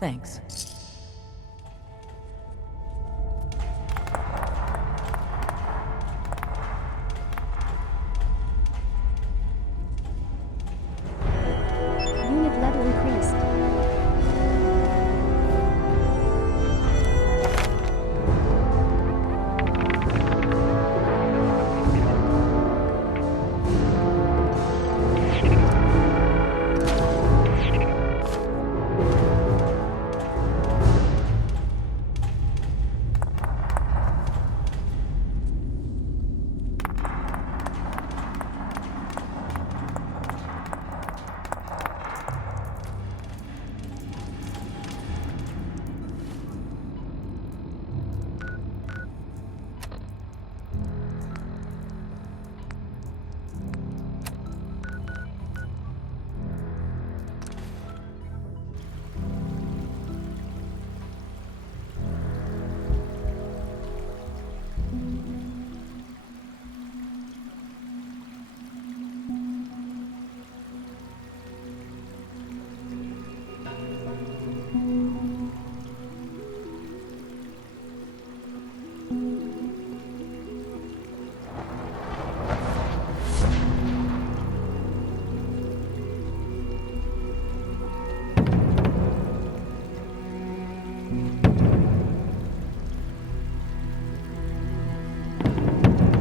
Thanks. Unit level increased.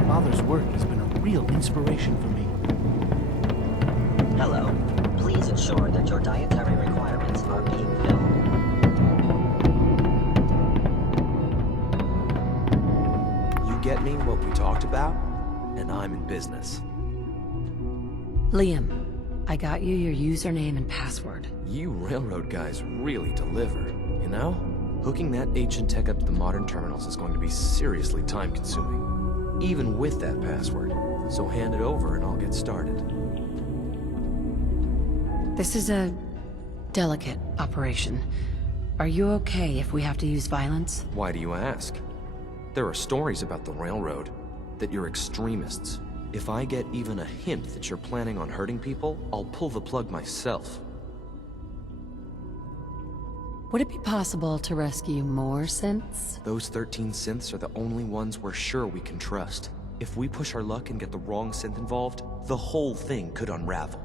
Father's work has been a real inspiration for me. Hello. Please ensure that your dietary requirements are being filled. You get me what we talked about, and I'm in business. Liam, I got you your username and password. You railroad guys really deliver, you know? Hooking that ancient tech up to the modern terminals is going to be seriously time-consuming, even with that password. So hand it over and I'll get started. This is a delicate operation. Are you okay if we have to use violence? Why do you ask? There are stories about the railroad, that you're extremists. If I get even a hint that you're planning on hurting people, I'll pull the plug myself. Would it be possible to rescue more synths? Those 13 synths are the only ones we're sure we can trust. If we push our luck and get the wrong synth involved, the whole thing could unravel.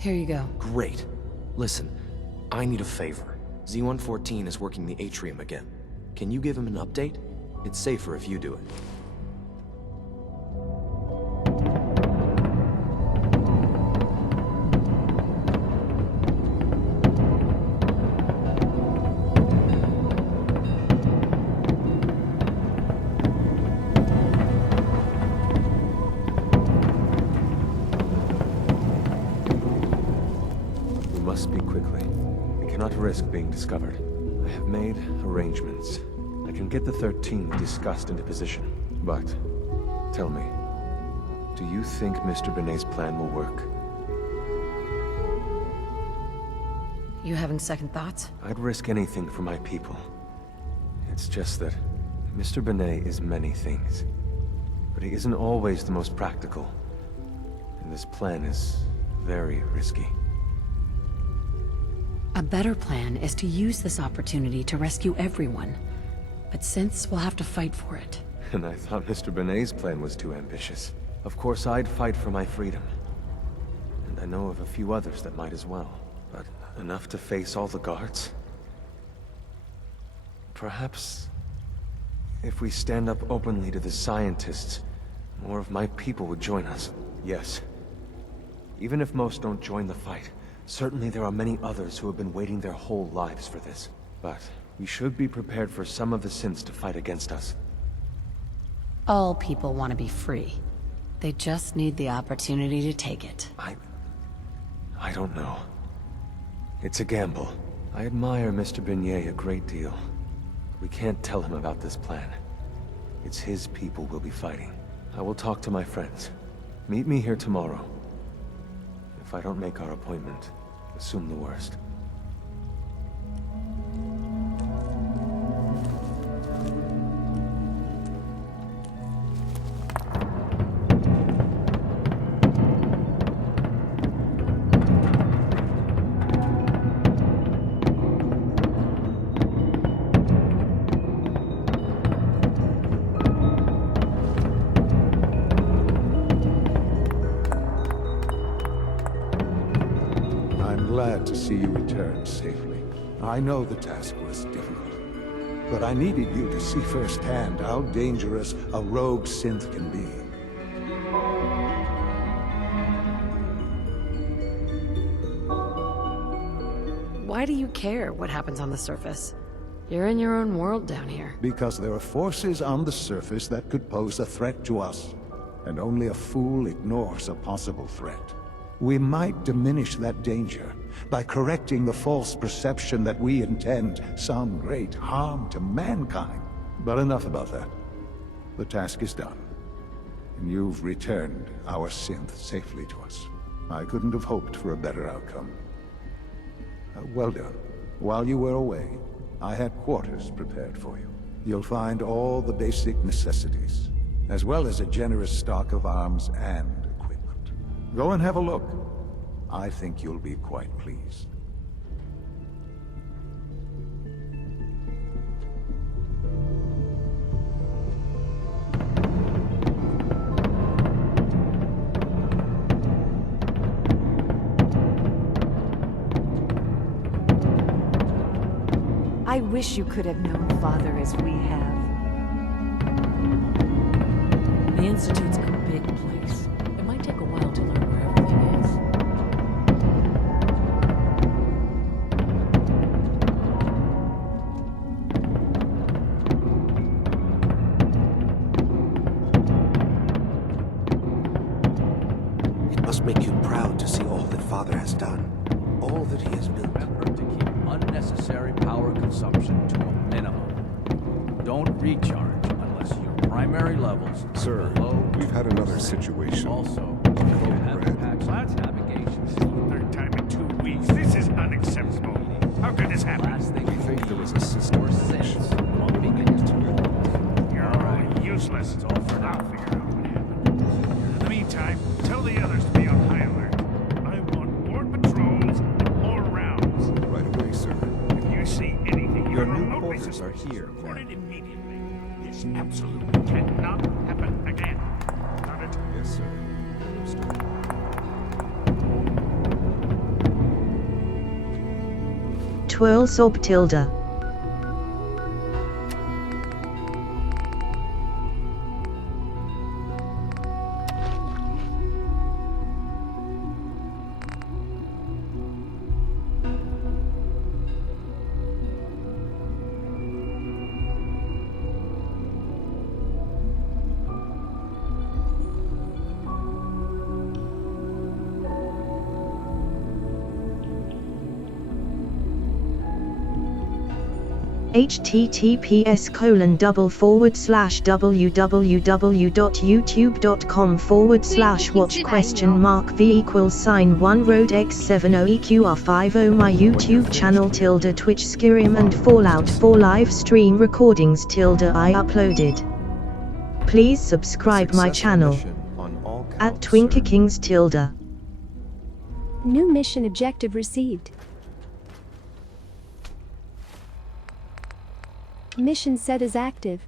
Here you go. Great. Listen, I need a favor. Z-114 is working the atrium again. Can you give him an update? It's safer if you do it. We must speak quickly. We cannot risk being discovered. I have made arrangements. I can get the 13 discussed into position. But, tell me, do you think Mr. Benet's plan will work? You having second thoughts? I'd risk anything for my people. It's just that Mr. Benet is many things. But he isn't always the most practical. And this plan is very risky. A better plan is to use this opportunity to rescue everyone. But synths will have to fight for it. And I thought Mr. Benet's plan was too ambitious. Of course, I'd fight for my freedom. And I know of a few others that might as well. But enough to face all the guards? Perhaps if we stand up openly to the scientists, more of my people would join us. Yes. Even if most don't join the fight, certainly there are many others who have been waiting their whole lives for this. But we should be prepared for some of the synths to fight against us. All people want to be free. They just need the opportunity to take it. I don't know. It's a gamble. I admire Mr. Beignet a great deal. We can't tell him about this plan. It's his people we'll be fighting. I will talk to my friends. Meet me here tomorrow. If I don't make our appointment, assume the worst. Glad to see you return safely. I know the task was difficult, but I needed you to see firsthand how dangerous a rogue synth can be. Why do you care what happens on the surface? You're in your own world down here. Because there are forces on the surface that could pose a threat to us, and only a fool ignores a possible threat. We might diminish that danger by correcting the false perception that we intend some great harm to mankind. But enough about that. The task is done, and you've returned our synth safely to us. I couldn't have hoped for a better outcome. Well done. While you were away, I had quarters prepared for you. You'll find all the basic necessities, as well as a generous stock of arms and go and have a look. I think you'll be quite pleased. I wish you could have known Father as we have. The Institute's a big place. It might take a while to learn where everything is. It must make you proud to see all that Father has done. All that he has built. Remember to keep unnecessary power consumption to a minimum. Don't recharge unless your primary levels Sir, we've had another situation. Also, if you have patched navigation. This is the third time in 2 weeks. This is unacceptable. How could this happen? Last thing you think there was a system or sense bumping into walls. You're all useless. It's all for I'll now. figure out what happened. In the meantime, tell the others to be on high alert. I want more patrols and more rounds. Right away, sir. If you see anything Your you're new remotely quarters are suspicious, here, report it ma'am. immediately. This absolutely cannot happen again. Got it? Yes, sir. Understood. Twirl sob tilde. https://www.youtube.com/watch?v=1 road x70eqr50 my YouTube channel tilde Twitch Skyrim and Fallout 4 live stream recordings tilde I uploaded. Please subscribe my channel at Twinkie Kings tilde. New mission objective received. Mission set as active.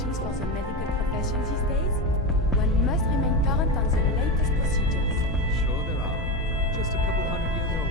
teachings for the medical profession these days? One must remain current on the latest procedures. Sure there are. Just a couple hundred years old.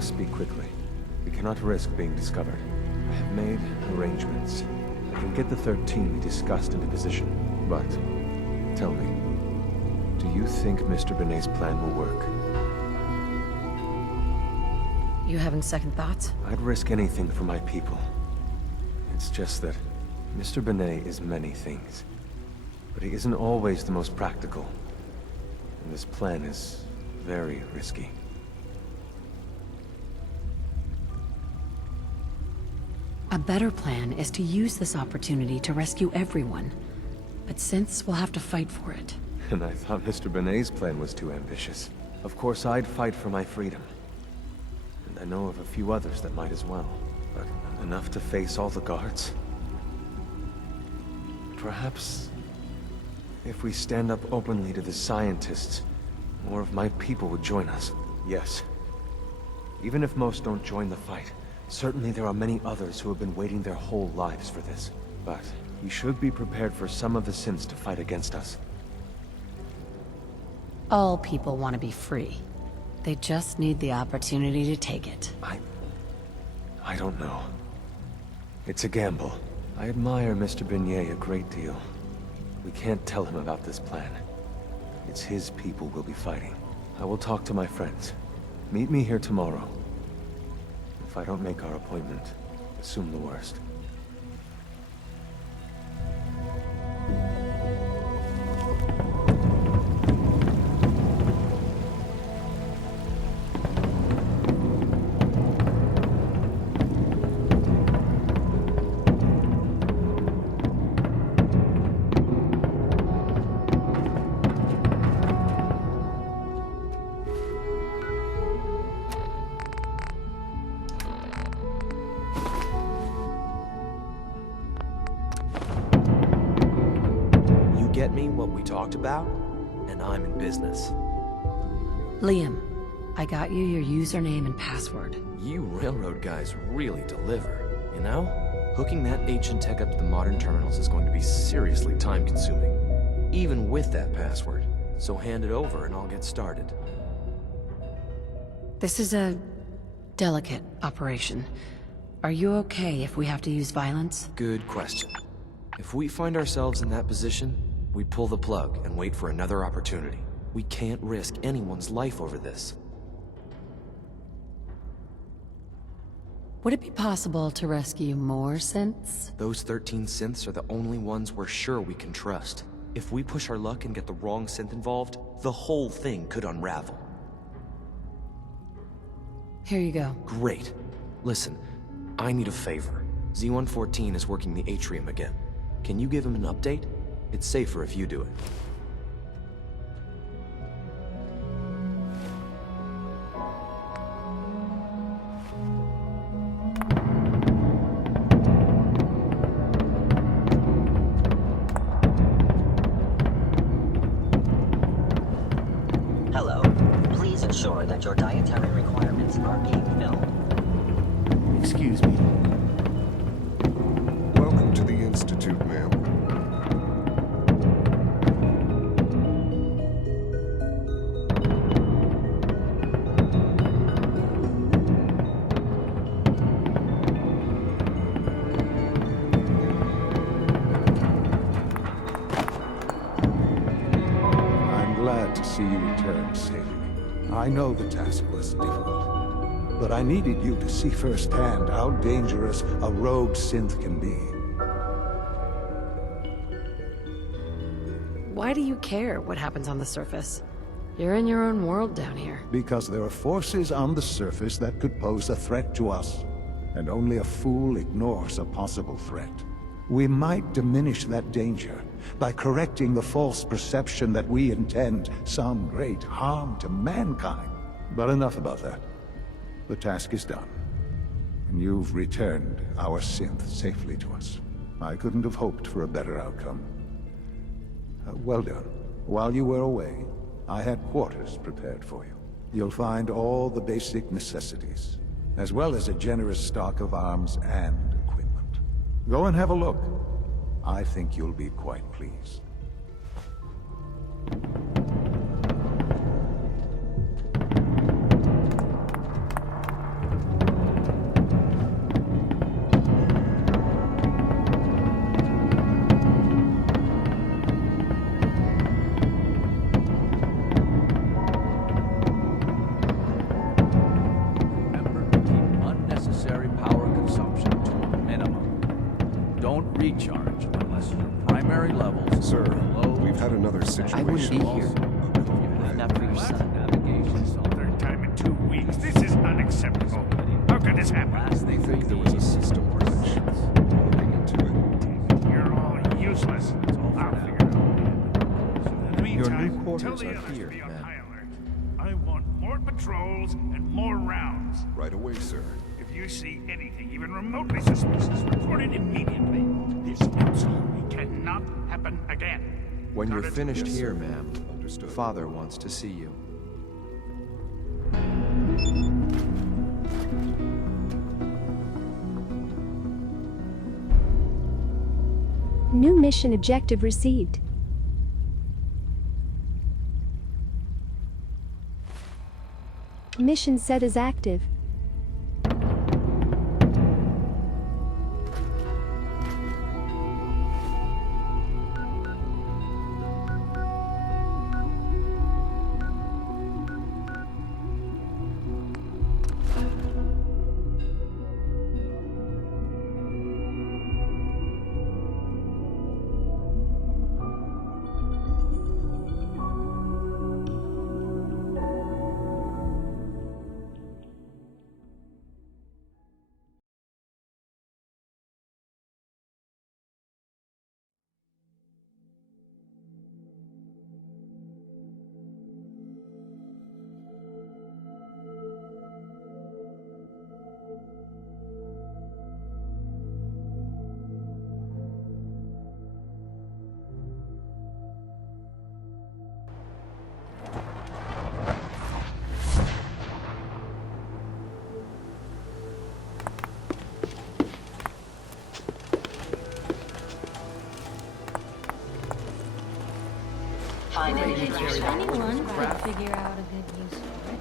Speak quickly. We cannot risk being discovered. I have made arrangements. I can get the 13 we discussed into position. But, tell me, do you think Mr. Benet's plan will work? You having second thoughts? I'd risk anything for my people. It's just that Mr. Benet is many things. But he isn't always the most practical. And this plan is very risky. A better plan is to use this opportunity to rescue everyone. But since we'll have to fight for it. And I thought Mr. Benet's plan was too ambitious. Of course, I'd fight for my freedom. And I know of a few others that might as well. But enough to face all the guards? Perhaps, if we stand up openly to the scientists, more of my people would join us. Yes. Even if most don't join the fight, certainly there are many others who have been waiting their whole lives for this. But we should be prepared for some of the sins to fight against us. All people want to be free. They just need the opportunity to take it. I don't know. It's a gamble. I admire Mr. Benet a great deal. We can't tell him about this plan. It's his people we'll be fighting. I will talk to my friends. Meet me here tomorrow. If I don't make our appointment, assume the worst. Get me what we talked about, and I'm in business. Liam, I got you your username and password. You railroad guys really deliver, you know? Hooking that ancient tech up to the modern terminals is going to be seriously time-consuming, even with that password. So hand it over and I'll get started. This is a delicate operation. Are you okay if we have to use violence? Good question. If we find ourselves in that position, we pull the plug and wait for another opportunity. We can't risk anyone's life over this. Would it be possible to rescue more synths? Those 13 synths are the only ones we're sure we can trust. If we push our luck and get the wrong synth involved, the whole thing could unravel. Here you go. Great. Listen, I need a favor. Z-114 is working the atrium again. Can you give him an update? It's safer if you do it. Hello. Please ensure that your dietary requirements are being filled. Excuse me. Welcome to the Institute, ma'am. I know the task was difficult, but I needed you to see firsthand how dangerous a rogue synth can be. Why do you care what happens on the surface? You're in your own world down here. Because there are forces on the surface that could pose a threat to us, and only a fool ignores a possible threat. We might diminish that danger by correcting the false perception that we intend some great harm to mankind. But enough about that. The task is done, and you've returned our synth safely to us. I couldn't have hoped for a better outcome. Well done. While you were away, I had quarters prepared for you. You'll find all the basic necessities, as well as a generous stock of arms and equipment. Go and have a look. I think you'll be quite pleased. Unnecessary power consumption to a minimum. Don't recharge unless your primary levels Sir, are low. we've had another situation. I wouldn't be here if not for your son. Third time in 2 weeks. This is unacceptable. How could this happen? Last I thing think there was a system glitch. We're looking into it. You're all useless. I'll figure it out. In the Your meantime, new quarters tell the are others here, to be on ma'am. high alert. I want more patrols and more rounds. Right away, sir. If you see anything even remotely suspicious, report it immediately. This absolutely cannot happen again. When you're Got it? finished Yes, here, sir. ma'am, Understood. Father wants to see you. New mission objective received. Mission set as active. Anyone could figure out a good use for it.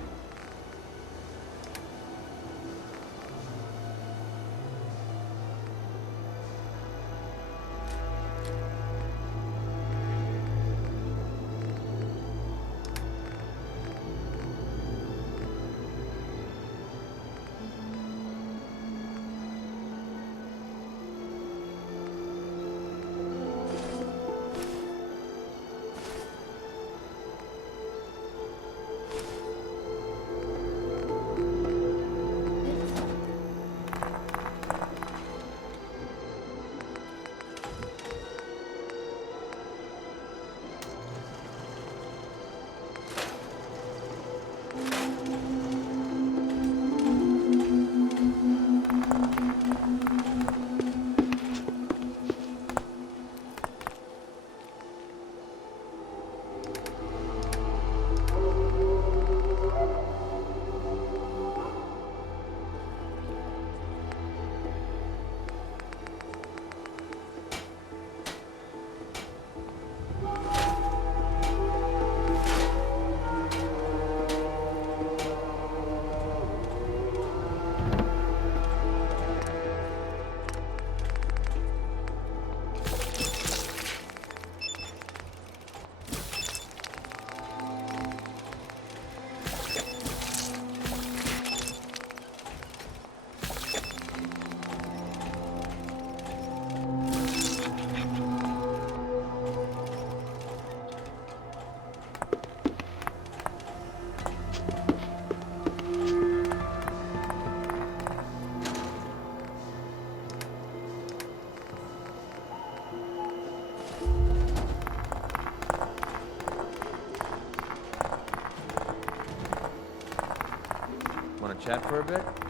Want to chat for a bit?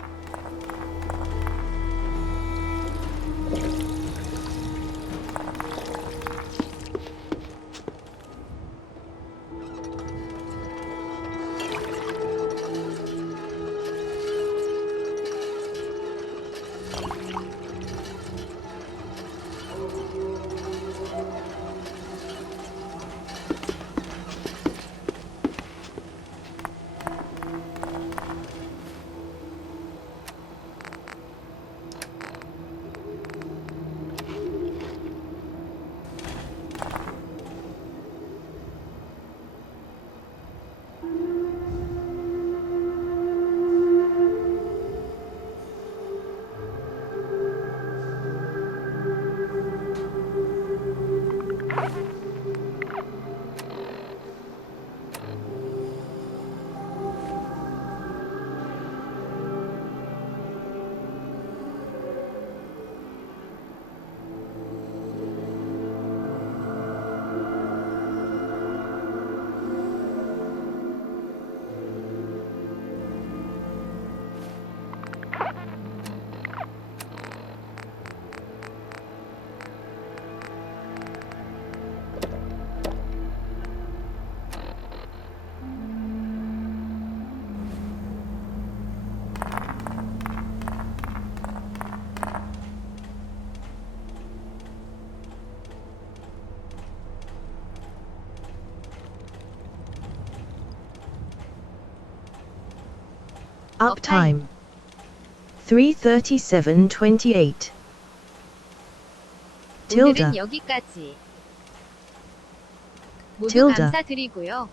Uptime 3:37:28. tilde. 오늘은 여기까지. 모두 tilde. 감사드리고요.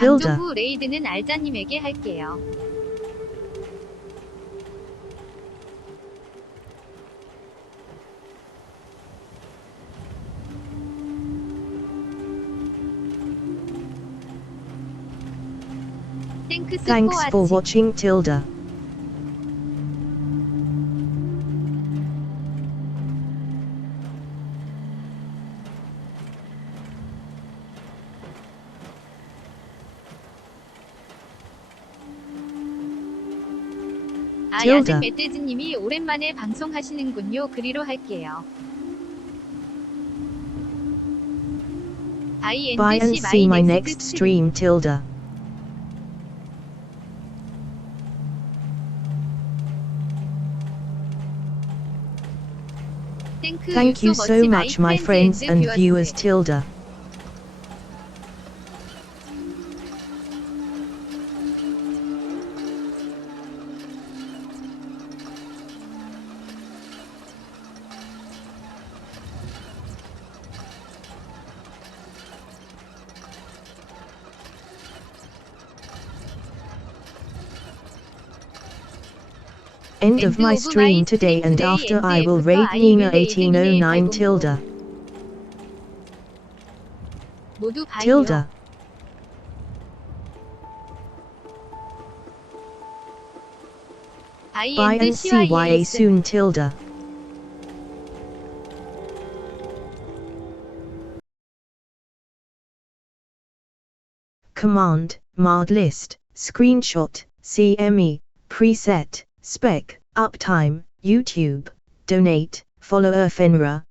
tilde. 방송 후 레이드는 알자님에게 할게요. Thanks for watching tilde. 야생 멧돼지님이 오랜만에 방송하시는군요. 그리로 할게요. Buy and see my next stream tilde. Thank you so much my friends and viewers tilde. End of my stream today and after I will raid Nina 1809 tilde. 모두 봐요. tilde. Buy and see ya soon tilde. Command, mod list, screenshot, CME, preset, spec, uptime, YouTube, donate, follower Fenrir,